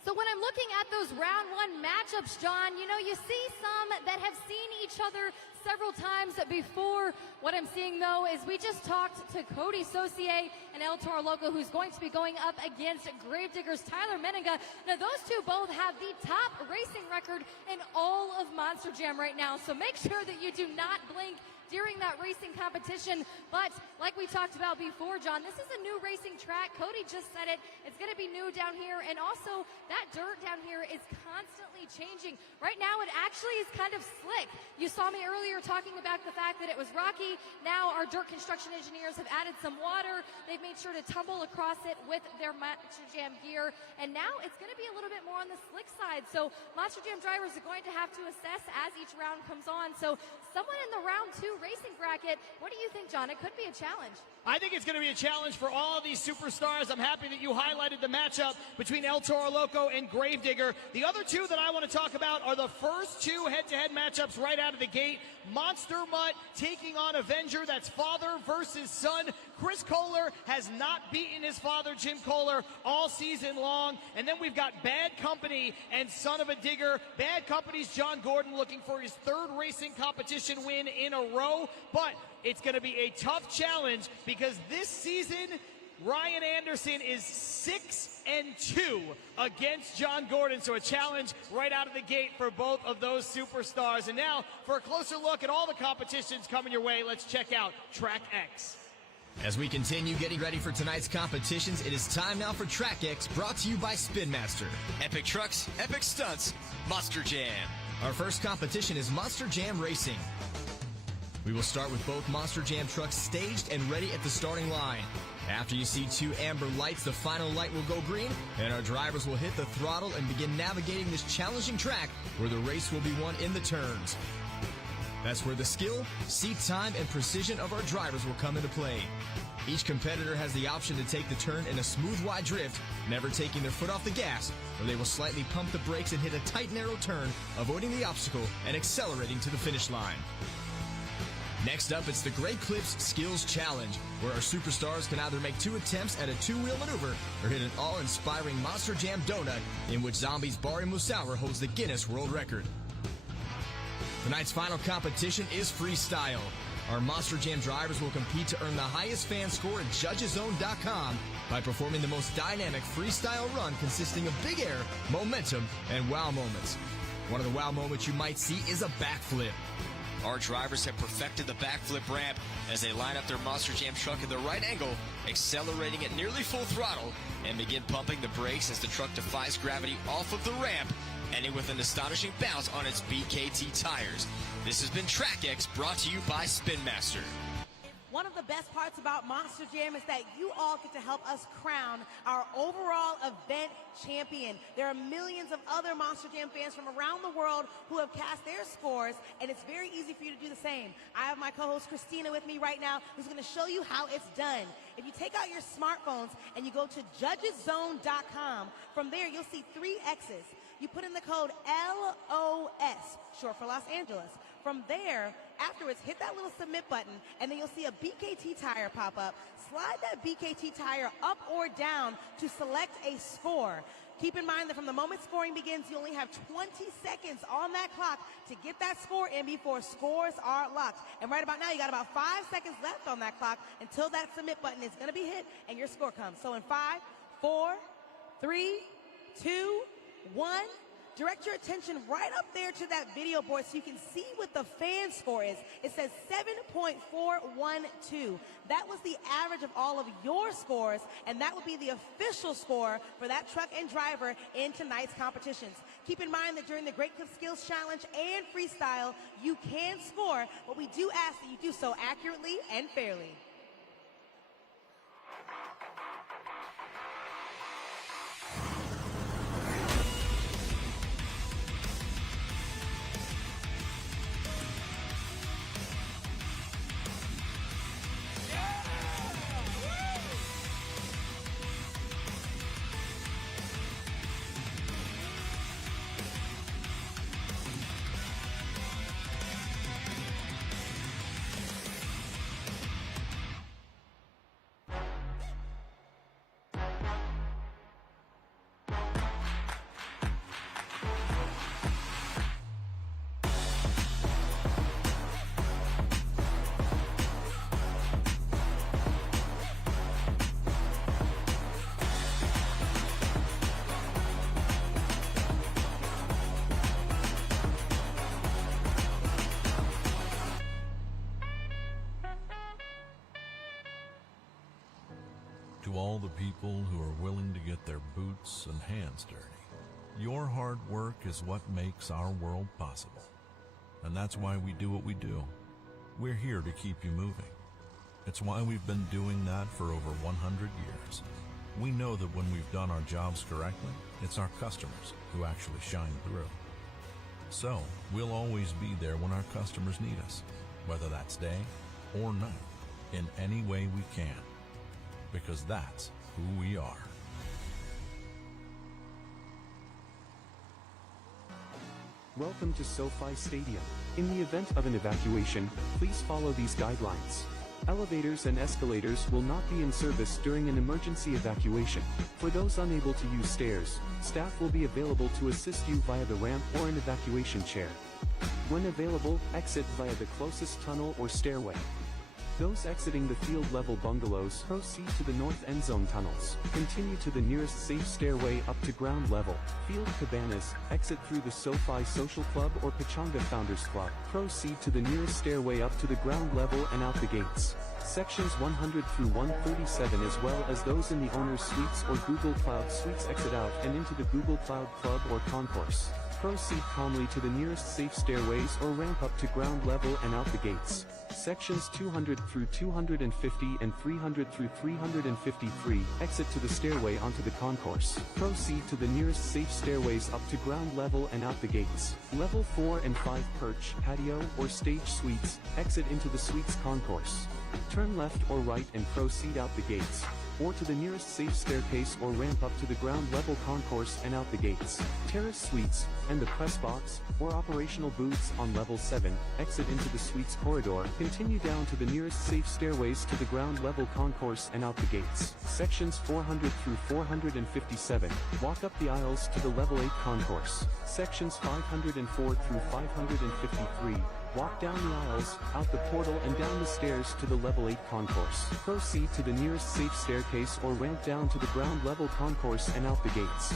So when I'm looking at those round one matchups, John, you know, you see some that have seen each other several times before. What I'm seeing, though, is we just talked to Cody Saucier and El Toro Loco, who's going to be going up against Gravedigger's Tyler Menninga. Now, those two both have the top racing record in all of Monster Jam right now, so make sure that you do not blink during that racing competition. But like we talked about before, John, this is a new racing track. Cody just said it. It's going to be new down here. And also, that dirt down here is constantly changing. Right now, it actually is kind of slick. You saw me earlier talking about the fact that it was rocky. Now, our dirt construction engineers have added some water. They've made sure to tumble across it with their Monster Jam gear. And now, it's going to be a little bit more on the slick side. So, Monster Jam drivers are going to have to assess as each round comes on. So, someone in the round 2 racing bracket, what do you think, John? It could be a challenge. I think it's going to be a challenge for all of these superstars. I'm happy that you highlighted the matchup between El Toro Loco and Gravedigger. The other two that I want to talk about are the first two head-to-head matchups right out of the gate. Monster Mutt taking on Avenger. That's father versus son. Chris Kohler has not beaten his father, Jim Kohler, all season long. And then we've got Bad Company and Son of a Digger. Bad Company's John Gordon looking for his third racing competition win in a row. But it's going to be a tough challenge because this season, Ryan Anderson is 6-2 against John Gordon. So a challenge right out of the gate for both of those superstars. And now for a closer look at all the competitions coming your way, let's check out Track X. As we continue getting ready for tonight's competitions, it is time now for Track X, brought to you by Spin Master. Epic trucks, epic stunts, Monster Jam. Our first competition is Monster Jam Racing. We will start with both Monster Jam trucks staged and ready at the starting line. After you see 2 amber lights, the final light will go green, and our drivers will hit the throttle and begin navigating this challenging track where the race will be won in the turns. That's where the skill, seat time, and precision of our drivers will come into play. Each competitor has the option to take the turn in a smooth wide drift, never taking their foot off the gas, or they will slightly pump the brakes and hit a tight narrow turn, avoiding the obstacle and accelerating to the finish line. Next up, it's the Great Clips Skills Challenge, where our superstars can either make 2 attempts at a 2-wheel maneuver or hit an awe-inspiring Monster Jam donut, in which Zombies' Bari Musawwir holds the Guinness World Record. Tonight's final competition is freestyle. Our Monster Jam drivers will compete to earn the highest fan score at judgeszone.com by performing the most dynamic freestyle run consisting of big air, momentum, and wow moments. One of the wow moments you might see is a backflip. Our drivers have perfected the backflip ramp as they line up their Monster Jam truck at the right angle, accelerating at nearly full throttle, and begin pumping the brakes as the truck defies gravity off of the ramp, ending with an astonishing bounce on its BKT tires. This has been TrackX, brought to you by Spin Master. One of the best parts about Monster Jam is that you all get to help us crown our overall event champion. There are millions of other Monster Jam fans from around the world who have cast their scores, and it's very easy for you to do the same. I have my co-host Christina with me right now, who's going to show you how it's done. If you take out your smartphones and you go to judgeszone.com, from there you'll see 3 X's. You put in the code LOS, short for Los Angeles. From there, afterwards, hit that little submit button, and then you'll see a BKT tire pop up. Slide that BKT tire up or down to select a score. Keep in mind that from the moment scoring begins, you only have 20 seconds on that clock to get that score in before scores are locked. And right about now, you got about 5 seconds left on that clock until that submit button is going to be hit and your score comes. So in 5, 4, 3, 2, 1, direct your attention right up there to that video board so you can see what the fan score is. It says 7.412. That was the average of all of your scores, and that would be the official score for that truck and driver in tonight's competitions. Keep in mind that during the Great Clip Skills Challenge and Freestyle, you can score, but we do ask that you do so accurately and fairly. To all the people who are willing to get their boots and hands dirty, your hard work is what makes our world possible. And that's why we do what we do. We're here to keep you moving. It's why we've been doing that for over 100 years. We know that when we've done our jobs correctly, it's our customers who actually shine through. So, we'll always be there when our customers need us, whether that's day or night, in any way we can. Because that's who we are. Welcome to SoFi Stadium. In the event of an evacuation, please follow these guidelines. Elevators and escalators will not be in service during an emergency evacuation. For those unable to use stairs, staff will be available to assist you via the ramp or an evacuation chair. When available, exit via the closest tunnel or stairway. Those exiting the field-level bungalows proceed to the north end zone tunnels. Continue to the nearest safe stairway up to ground level. Field cabanas, exit through the SoFi Social Club or Pachanga Founders Club. Proceed to the nearest stairway up to the ground level and out the gates. Sections 100 through 137 as well as those in the owner's suites or Google Cloud suites exit out and into the Google Cloud Club or concourse. Proceed calmly to the nearest safe stairways or ramp up to ground level and out the gates. Sections 200 through 250 and 300 through 353 exit to the stairway onto the concourse. Proceed to the nearest safe stairways up to ground level and out the gates. Level 4 and 5 perch, patio, or stage suites exit into the suites concourse. Turn left or right and proceed out the gates. or to the nearest safe staircase or ramp up to the ground level concourse and out the gates. Terrace suites, and the press box, or operational booths on level 7, exit into the suites corridor, continue down to the nearest safe stairways to the ground level concourse and out the gates. Sections 400 through 457, walk up the aisles to the level 8 concourse. Sections 504 through 553, walk down the aisles, out the portal and down the stairs to the level 8 concourse. Proceed to the nearest safe staircase or ramp down to the ground level concourse and out the gates.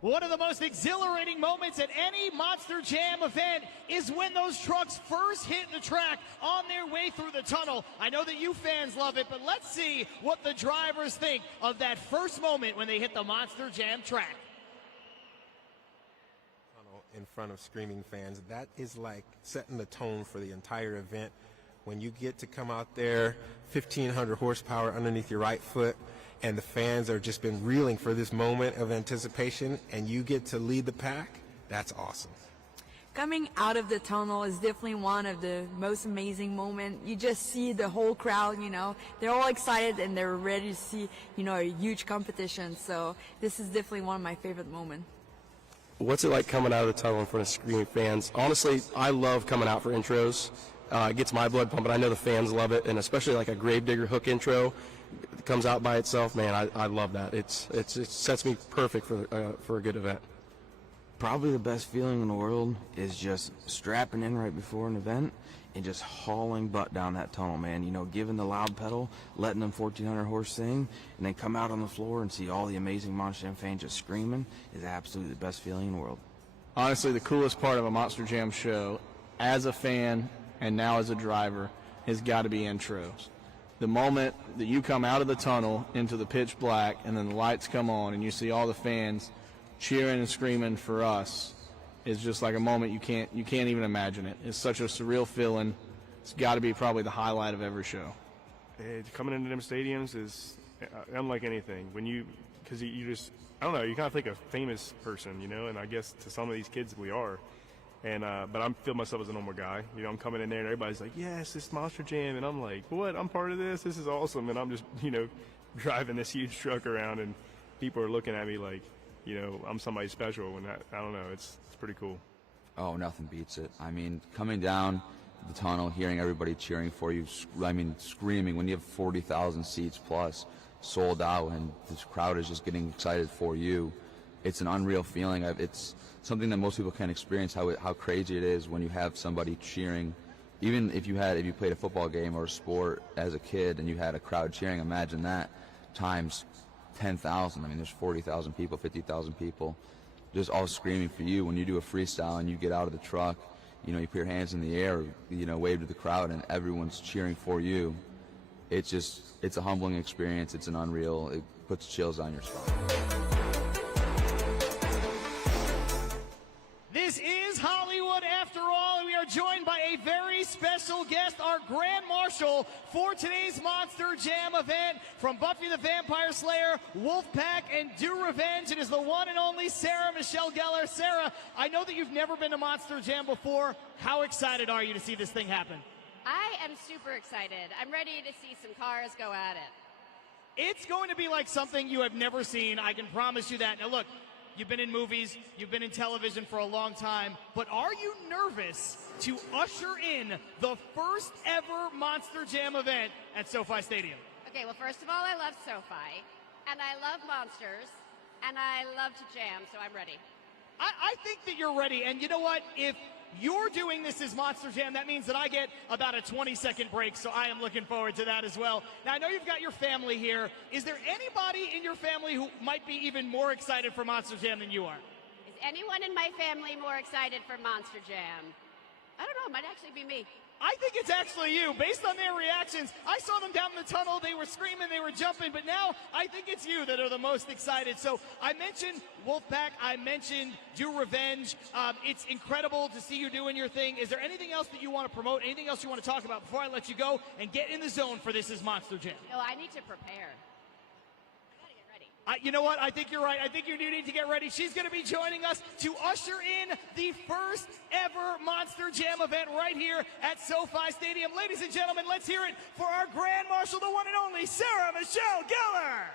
One of the most exhilarating moments at any Monster Jam event is when those trucks first hit the track on their way through the tunnel. I know that you fans love it, but let's see what the drivers think of that first moment when they hit the Monster Jam track. In front of screaming fans, that is like setting the tone for the entire event. When you get to come out there, 1,500 horsepower underneath your right foot, and the fans are just been reeling for this moment of anticipation, and you get to lead the pack, that's awesome. Coming out of the tunnel is definitely one of the most amazing moments. You just see the whole crowd, you know, they're all excited and they're ready to see, you know, a huge competition. So this is definitely one of my favorite moments. What's it like coming out of the tunnel in front of screaming fans? Honestly, I love coming out for intros. It gets my blood pumping. I know the fans love it, and especially like a Gravedigger hook intro that comes out by itself. Man, I love that. It sets me perfect for a good event. Probably the best feeling in the world is just strapping in right before an event and just hauling butt down that tunnel, man. You know, giving the loud pedal, letting them 1,400 horse sing, and then come out on the floor and see all the amazing Monster Jam fans just screaming is absolutely the best feeling in the world. Honestly, the coolest part of a Monster Jam show, as a fan and now as a driver, has got to be intros. The moment that you come out of the tunnel into the pitch black and then the lights come on and you see all the fans cheering and screaming for us is just like a moment you can't even imagine it. It's such a surreal feeling. It's got to be probably the highlight of every show. Coming into them stadiums is unlike anything. Because you just, I don't know, you kind of think a famous person, you know, and I guess to some of these kids we are. And but I feel myself as a normal guy. You know, I'm coming in there and everybody's like, yes, it's Monster Jam. And I'm like, what? I'm part of this? This is awesome. And I'm just, you know, driving this huge truck around and people are looking at me like, you know, I'm somebody special. And I don't know, it's pretty cool. Oh, nothing beats it. I mean, coming down the tunnel, hearing everybody cheering for you, screaming when you have 40,000 seats plus sold out and this crowd is just getting excited for you. It's an unreal feeling. It's something that most people can't experience, how crazy it is when you have somebody cheering. Even if you played a football game or a sport as a kid and you had a crowd cheering, imagine that times 10,000. I mean, there's 40,000 people, 50,000 people just all screaming for you. When you do a freestyle and you get out of the truck, you know, you put your hands in the air, you know, wave to the crowd and everyone's cheering for you. It's a humbling experience. It's an unreal, it puts chills on your spine. This is Hollywood after all, and we are joined by a very special guest, our Grand Marshal for today's Monster Jam event from Buffy the Vampire Slayer, Wolfpack, and Do Revenge. It is the one and only Sarah Michelle Gellar. Sarah, I know that you've never been to Monster Jam before. How excited are you to see this thing happen? I am super excited. I'm ready to see some cars go at it. It's going to be like something you have never seen. I can promise you that. Now look, you've been in movies, you've been in television for a long time, but are you nervous to usher in the first ever Monster Jam event at SoFi Stadium? Okay, well, first of all, I love SoFi, and I love monsters, and I love to jam, so I'm ready. I think that you're ready, and you know what? If you're doing this as Monster Jam, that means that I get about a 20-second break, so I am looking forward to that as well. Now, I know you've got your family here. Is there anybody in your family who might be even more excited for Monster Jam than you are? Is anyone in my family more excited for Monster Jam? I don't know, it might actually be me. I think it's actually you. Based on their reactions, I saw them down in the tunnel. They were screaming, they were jumping, but now I think it's you that are the most excited. So I mentioned Wolfpack, I mentioned Do Revenge. It's incredible to see you doing your thing. Is there anything else that you want to promote, anything else you want to talk about before I let you go and get in the zone for This Is Monster Jam? No, I need to prepare. I gotta get ready. You know what? I think you're right. I think you do need to get ready. She's going to be joining us to usher in the first ever Monster Jam event right here at SoFi Stadium. Ladies and gentlemen, let's hear it for our Grand Marshal, the one and only Sarah Michelle Gellar.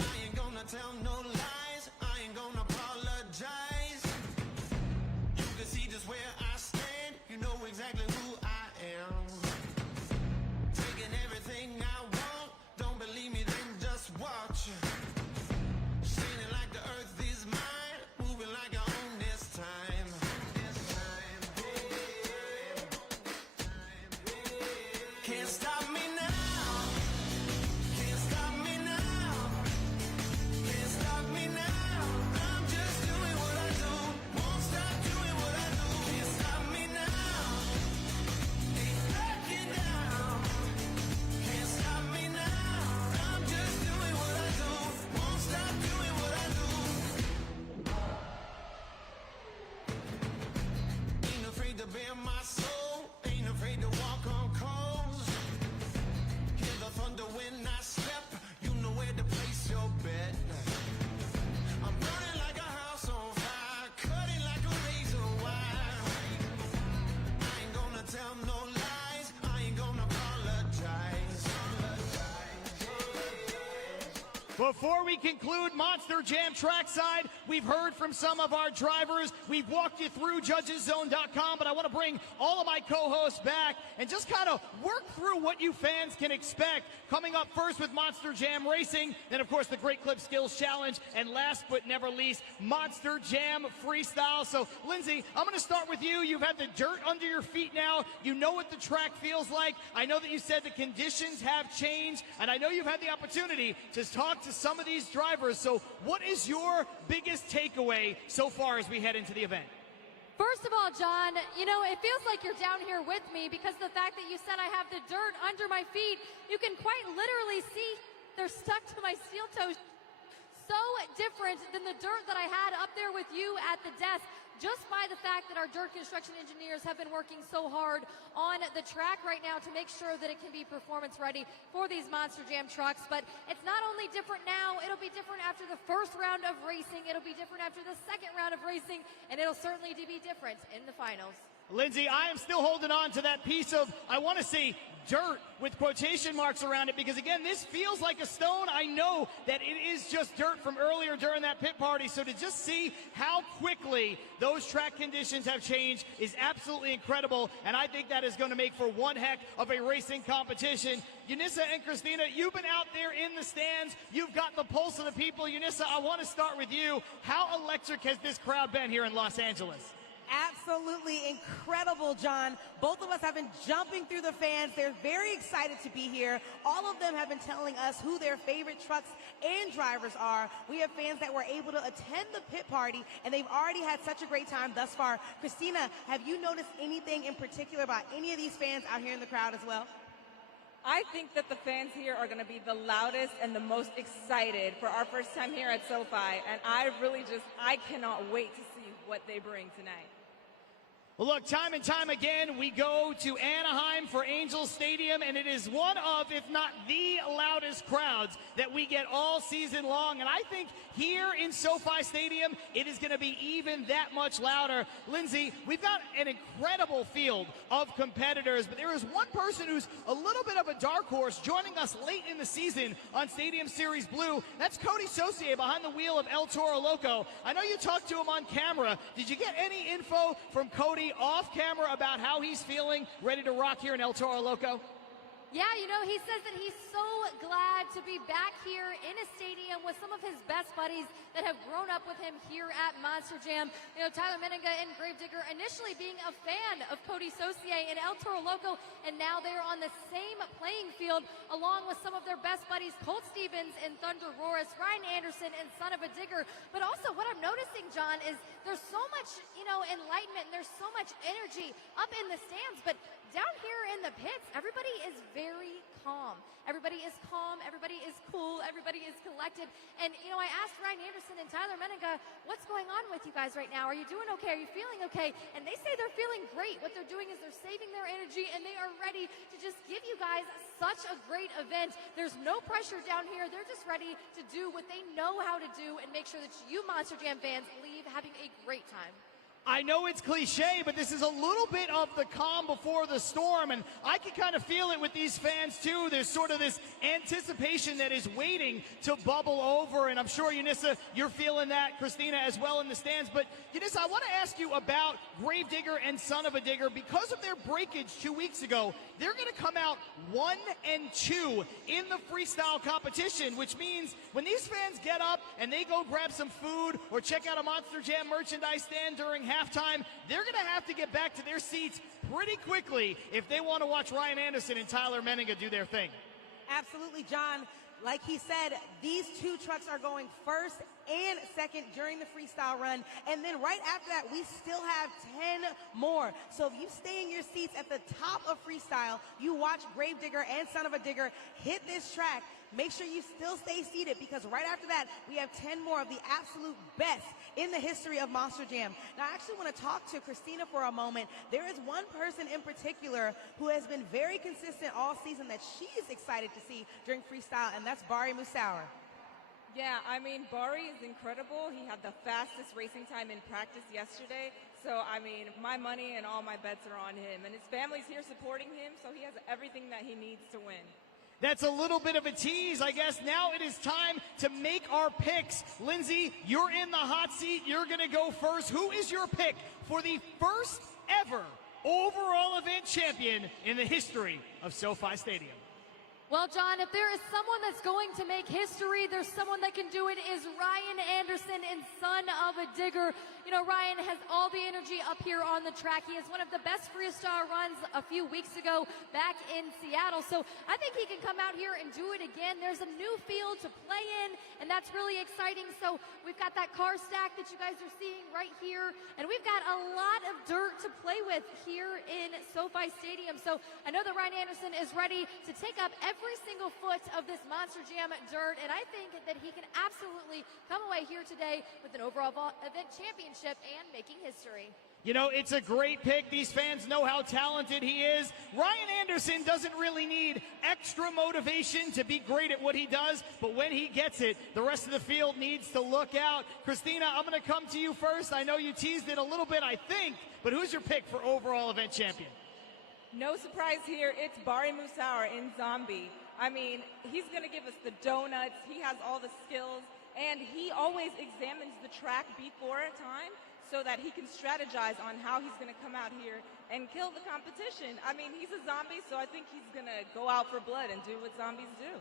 I ain't gonna tell no lies, I ain't gonna apologize. You can see just where I stand, you know exactly who I am. Taking everything I want, don't believe me, then just watch. Shining like the earth is mine, moving like I own this time. Can't stop me now, can't stop me now, can't stop me now. I'm just doing what I do, won't stop doing what I do. Can't stop me now, ain't backing down. Can't stop me now, I'm just doing what I do, won't stop doing what I do. Ain't afraid to bare my soul, ain't afraid to walk on coals. Hear the thunder when I step, you know where to place your bet. I'm burning like a house on fire, cutting like a razor wire. I ain't gonna tell no lies, I ain't gonna apologize. Before we conclude Monster Jam Trackside, we've heard from some of our drivers. We've walked you through judgeszone.com, but I want to bring all of my co-hosts back and just kind of work through what you fans can expect. Coming up first with Monster Jam Racing, then of course the Great Clip Skills Challenge, and last but never least, Monster Jam Freestyle. So Lindsay, I'm going to start with you. You've had the dirt under your feet now. You know what the track feels like. I know that you said the conditions have changed, and I know you've had the opportunity to talk to some of these drivers. So what is your biggest takeaway so far as we head into the event? First of all, John, you know, it feels like you're down here with me because the fact that you said I have the dirt under my feet, you can quite literally see they're stuck to my steel toes. So different than the dirt that I had up there with you at the desk, just by the fact that our dirt construction engineers have been working so hard on the track right now to make sure that it can be performance ready for these Monster Jam trucks. But it's not only different now, it'll be different after the first round of racing, it'll be different after the second round of racing, and it'll certainly be different in the finals. Lindsay, I am still holding on to that piece of, I want to say, dirt with quotation marks around it, because again, this feels like a stone. I know that it is just dirt from earlier during that pit party, so to just see how quickly those track conditions have changed is absolutely incredible, and I think that is going to make for one heck of a racing competition. Yunisa and Christina, you've been out there in the stands. You've got the pulse of the people. Yunisa, I want to start with you. How electric has this crowd been here in Los Angeles? Absolutely incredible, John. Both of us have been jumping through the fans. They're very excited to be here. All of them have been telling us who their favorite trucks and drivers are. We have fans that were able to attend the pit party, and they've already had such a great time thus far. Christina, have you noticed anything in particular about any of these fans out here in the crowd as well? I think that the fans here are going to be the loudest and the most excited for our first time here at SoFi, and I cannot wait to see what they bring tonight. Well, look, time and time again, we go to Anaheim for Angels Stadium, and it is one of, if not the loudest crowds that we get all season long. And I think here in SoFi Stadium, it is going to be even that much louder. Lindsay, we've got an incredible field of competitors, but there is one person who's a little bit of a dark horse joining us late in the season on Stadium Series Blue. That's Cody Saucier behind the wheel of El Toro Loco. I know you talked to him on camera. Did you get any info from Cody off camera about how he's feeling, ready to rock here in El Toro Loco? Yeah, you know, he says that he's so glad to be back here in a stadium with some of his best buddies that have grown up with him here at Monster Jam. You know, Tyler Menninga and Gravedigger initially being a fan of Cody Saucier and El Toro Loco, and now they're on the same playing field along with some of their best buddies, Colt Stevens and ThunderROARus, Ryan Anderson and Son of a Digger. But also what I'm noticing, John, is there's so much, you know, enlightenment and there's so much energy up in the stands, but down here in the pits, everybody is very calm. Everybody is calm, everybody is cool, everybody is collected. And, you know, I asked Ryan Anderson and Tyler Menninga, what's going on with you guys right now? Are you doing okay? Are you feeling okay? And they say they're feeling great. What they're doing is they're saving their energy, and they are ready to just give you guys such a great event. There's no pressure down here. They're just ready to do what they know how to do and make sure that you Monster Jam fans leave having a great time. I know it's cliche, but this is a little bit of the calm before the storm, and I can kind of feel it with these fans too. There's sort of this anticipation that is waiting to bubble over, and I'm sure, Unissa, you're feeling that, Christina, as well in the stands. But, Unissa, I want to ask you about Gravedigger and Son of a Digger. Because of their breakage 2 weeks ago, they're going to come out 1-2 in the freestyle competition, which means when these fans get up and they go grab some food or check out a Monster Jam merchandise stand during halftime, they're going to have to get back to their seats pretty quickly if they want to watch Ryan Anderson and Tyler Menninga do their thing. Absolutely, John. Like he said, these two trucks are going first and second during the freestyle run. And then right after that, we still have 10 more. So if you stay in your seats at the top of freestyle, you watch Gravedigger and Son of a Digger hit this track. Make sure you still stay seated, because right after that, we have 10 more of the absolute best in the history of Monster Jam. Now, I actually want to talk to Christina for a moment. There is one person in particular who has been very consistent all season that she is excited to see during freestyle, and that's Bari Musawwir. Yeah, I mean, Bari is incredible. He had the fastest racing time in practice yesterday. So, I mean, my money and all my bets are on him. And his family's here supporting him, so he has everything that he needs to win. That's a little bit of a tease, I guess. Now it is time to make our picks. Lindsay, you're in the hot seat. You're going to go first. Who is your pick for the first ever overall event champion in the history of SoFi Stadium? Well, John, if there is someone that's going to make history, there's someone that can do it, is Ryan Anderson and Son of a Digger. You know, Ryan has all the energy up here on the track. He has one of the best freestyle runs a few weeks ago back in Seattle. So I think he can come out here and do it again. There's a new field to play in, and that's really exciting. So we've got that car stack that you guys are seeing right here, and we've got a lot of dirt to play with here in SoFi Stadium. So I know that Ryan Anderson is ready to take up every single foot of this Monster Jam dirt, and I think that he can absolutely come away here today with an overall event championship and making history. You know, it's a great pick. These fans know how talented he is. Ryan Anderson doesn't really need extra motivation to be great at what he does, but when he gets it, the rest of the field needs to look out. Christina, I'm going to come to you first. I know you teased it a little bit, I think, but who's your pick for overall event champion? No surprise here, it's Bari Musawwir in Zombie. I mean, he's going to give us the donuts. He has all the skills, and he always examines the track before time so that he can strategize on how he's going to come out here and kill the competition. I mean, he's a zombie, so I think he's going to go out for blood and do what zombies do.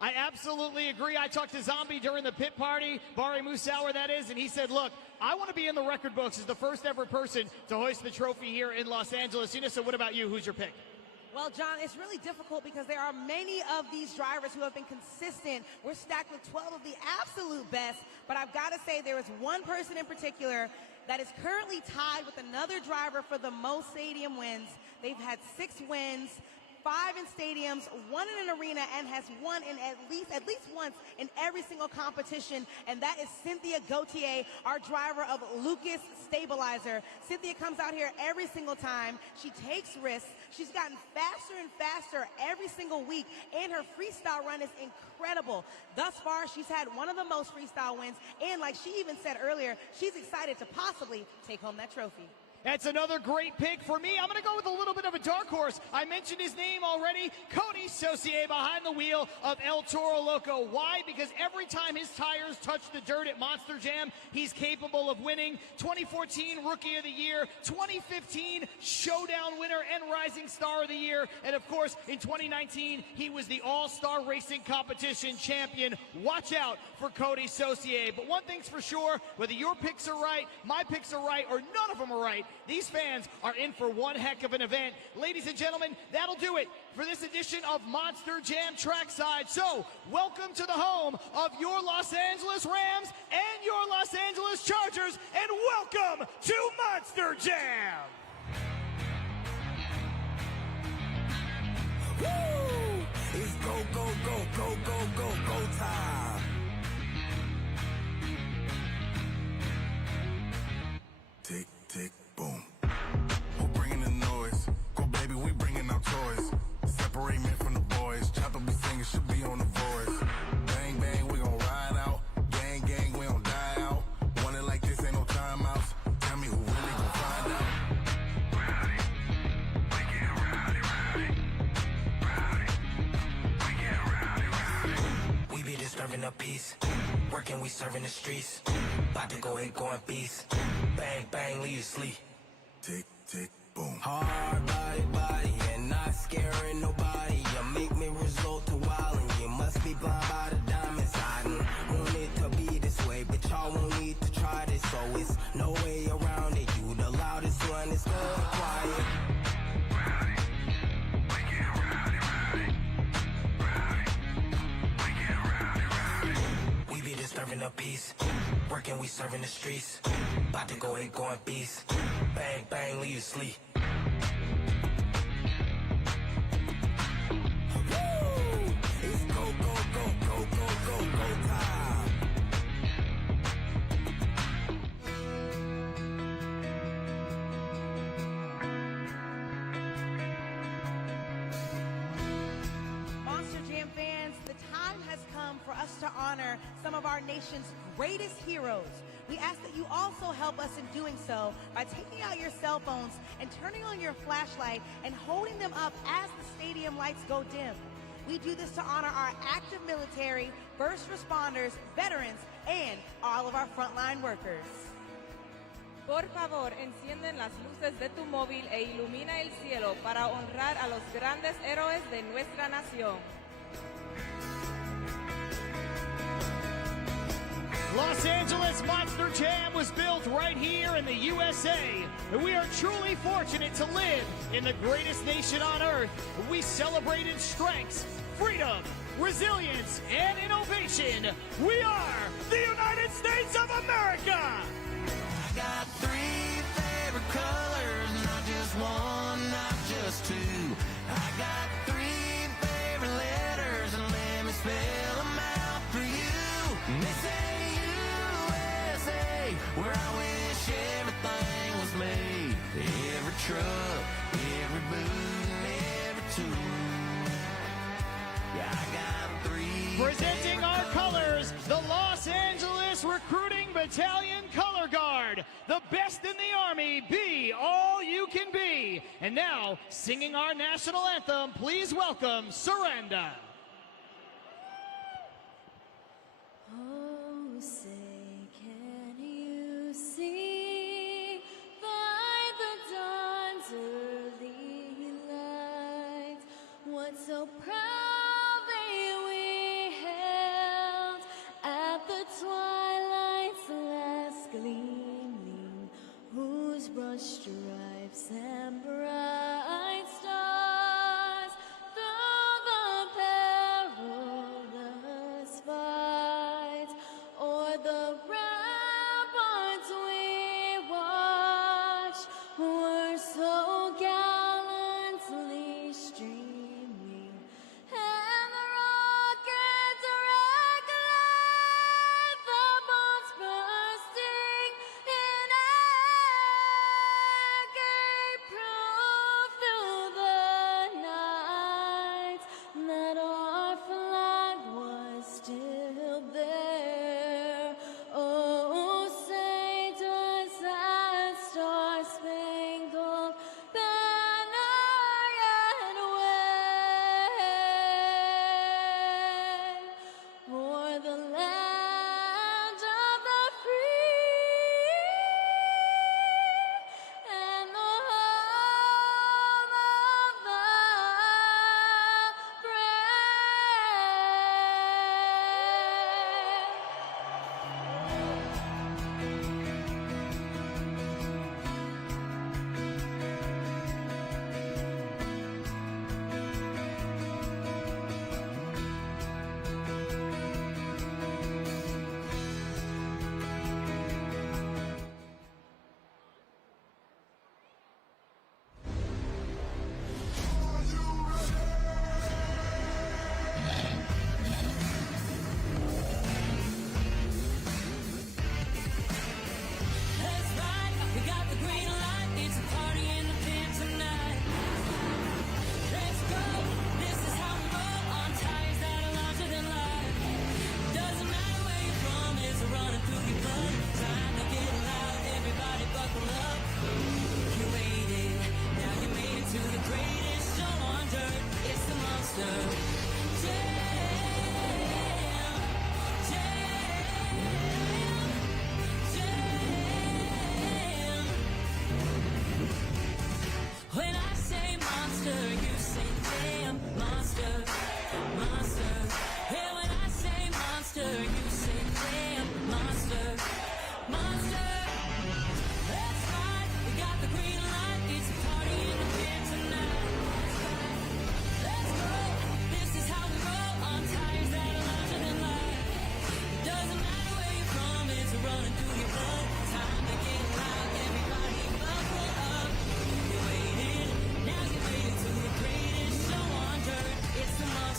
I absolutely agree. I talked to Zombie during the pit party, Bari Musawwir that is, and he said, look, I want to be in the record books as the first ever person to hoist the trophy here in Los Angeles. Unissa, what about you? Who's your pick? Well, John, it's really difficult because there are many of these drivers who have been consistent. We're stacked with 12 of the absolute best, but I've got to say there is one person in particular that is currently tied with another driver for the most stadium wins. They've had 6 wins, 5 in stadiums, 1 in an arena, and has won in at least once in every single competition, and that is Cynthia Gauthier, our driver of Lucas Stabilizer. Cynthia comes out here every single time. She takes risks. She's gotten faster and faster every single week, and her freestyle run is incredible. Thus far, she's had one of the most freestyle wins, and like she even said earlier, she's excited to possibly take home that trophy. That's another great pick for me. I'm going to go with a little bit of a dark horse. I mentioned his name already, Cody Saucier behind the wheel of El Toro Loco. Why? Because every time his tires touch the dirt at Monster Jam, he's capable of winning. 2014 Rookie of the Year, 2015 Showdown winner and Rising Star of the Year, and of course, in 2019, he was the All-Star Racing Competition champion. Watch out for Cody Saucier. But one thing's for sure, whether your picks are right, my picks are right, or none of them are right, these fans are in for one heck of an event. Ladies and gentlemen, that'll do it for this edition of Monster Jam Trackside. So, welcome to the home of your Los Angeles Rams and your Los Angeles Chargers, and welcome to Monster Jam! separate men from the boys. Chopper be singing, should be on the voice. Bang, bang, we gon' ride out. Gang, gang, we don't die out. Want it like this, ain't no timeouts. Tell me who really gon' find out. Rowdy, we get rowdy, rowdy. Rowdy, we get rowdy, rowdy. We be disturbing the peace. Working, we serving the streets. About to go hit, going beast. Bang, bang, leave you sleep. Tick, tick, boom. Hard body, body, and not scaring nobody. You make me resort to wildin'. You must be blind by the diamonds. I didn't want it to be this way, but y'all won't need to try this. So it's no way around it. You the loudest one, it's going quiet. Rowdy, we get rowdy, rowdy. Rowdy, we get rowdy, rowdy. We be disturbing the peace. Working, we serving the streets. About to go hit, going beast. Bang, bang, leave you sleep. It's go, go, go, go, go, go, go time. Monster Jam fans, the time has come for us to honor some of our nation's greatest heroes. We ask that you also help us in doing so by taking out your cell phones and turning on your flashlight and holding them up as the stadium lights go dim. We do this to honor our active military, first responders, veterans, and all of our frontline workers. Por favor, encienden las luces de tu móvil e ilumina el cielo para honrar a los grandes héroes de nuestra nación. Los Angeles Monster Jam was built right here in the USA. And we are truly fortunate to live in the greatest nation on earth. We celebrate in strengths, freedom, resilience, and innovation. We are the United States of America. I got 3 favorite colors, not just one, not just 2. I got 3 favorite letters, and let me spell them out for you. They say USA, where I wish everything was made. Every truck, every boot, and every tool. Yeah, I got 3. Presenting our colors, the Los Angeles Recruiting Battalion Color Guard. The best in the Army, be all you can be. And now, singing our national anthem, please welcome Surrender. Oh, say, can you see by the dawn's early light what so proudly we held at the twilight's last gleaming, whose broad stripes and bright stars through the perilous fight o'er the ramparts we watched were so gallantly streaming, and the rockets recognize the bombs bursting in agony proof.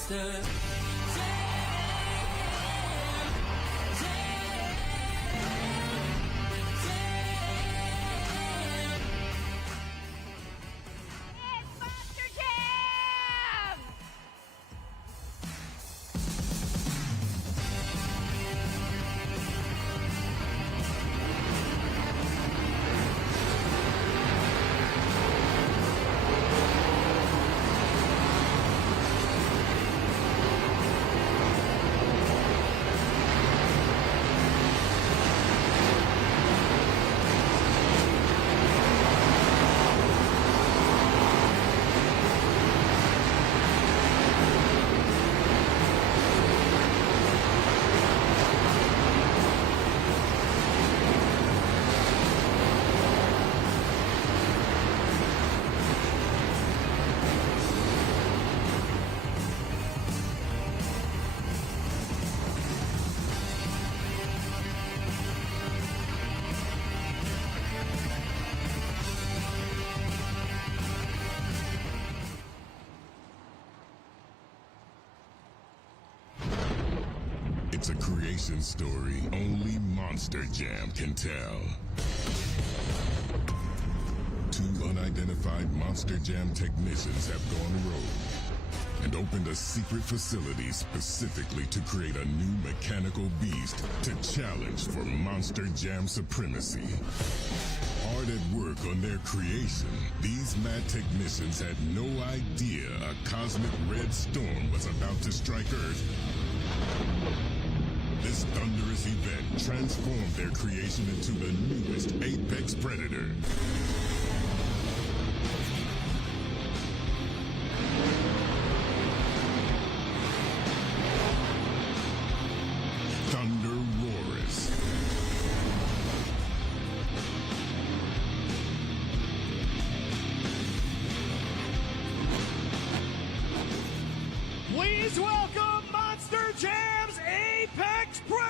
Monster It's a creation story only Monster Jam can tell. 2 unidentified Monster Jam technicians have gone rogue and opened a secret facility specifically to create a new mechanical beast to challenge for Monster Jam supremacy. Hard at work on their creation, these mad technicians had no idea a cosmic red storm was about to strike Earth. This thunderous event transformed their creation into the newest apex predator. ThunderROARus. Please welcome Monster Jam's Apex Predator!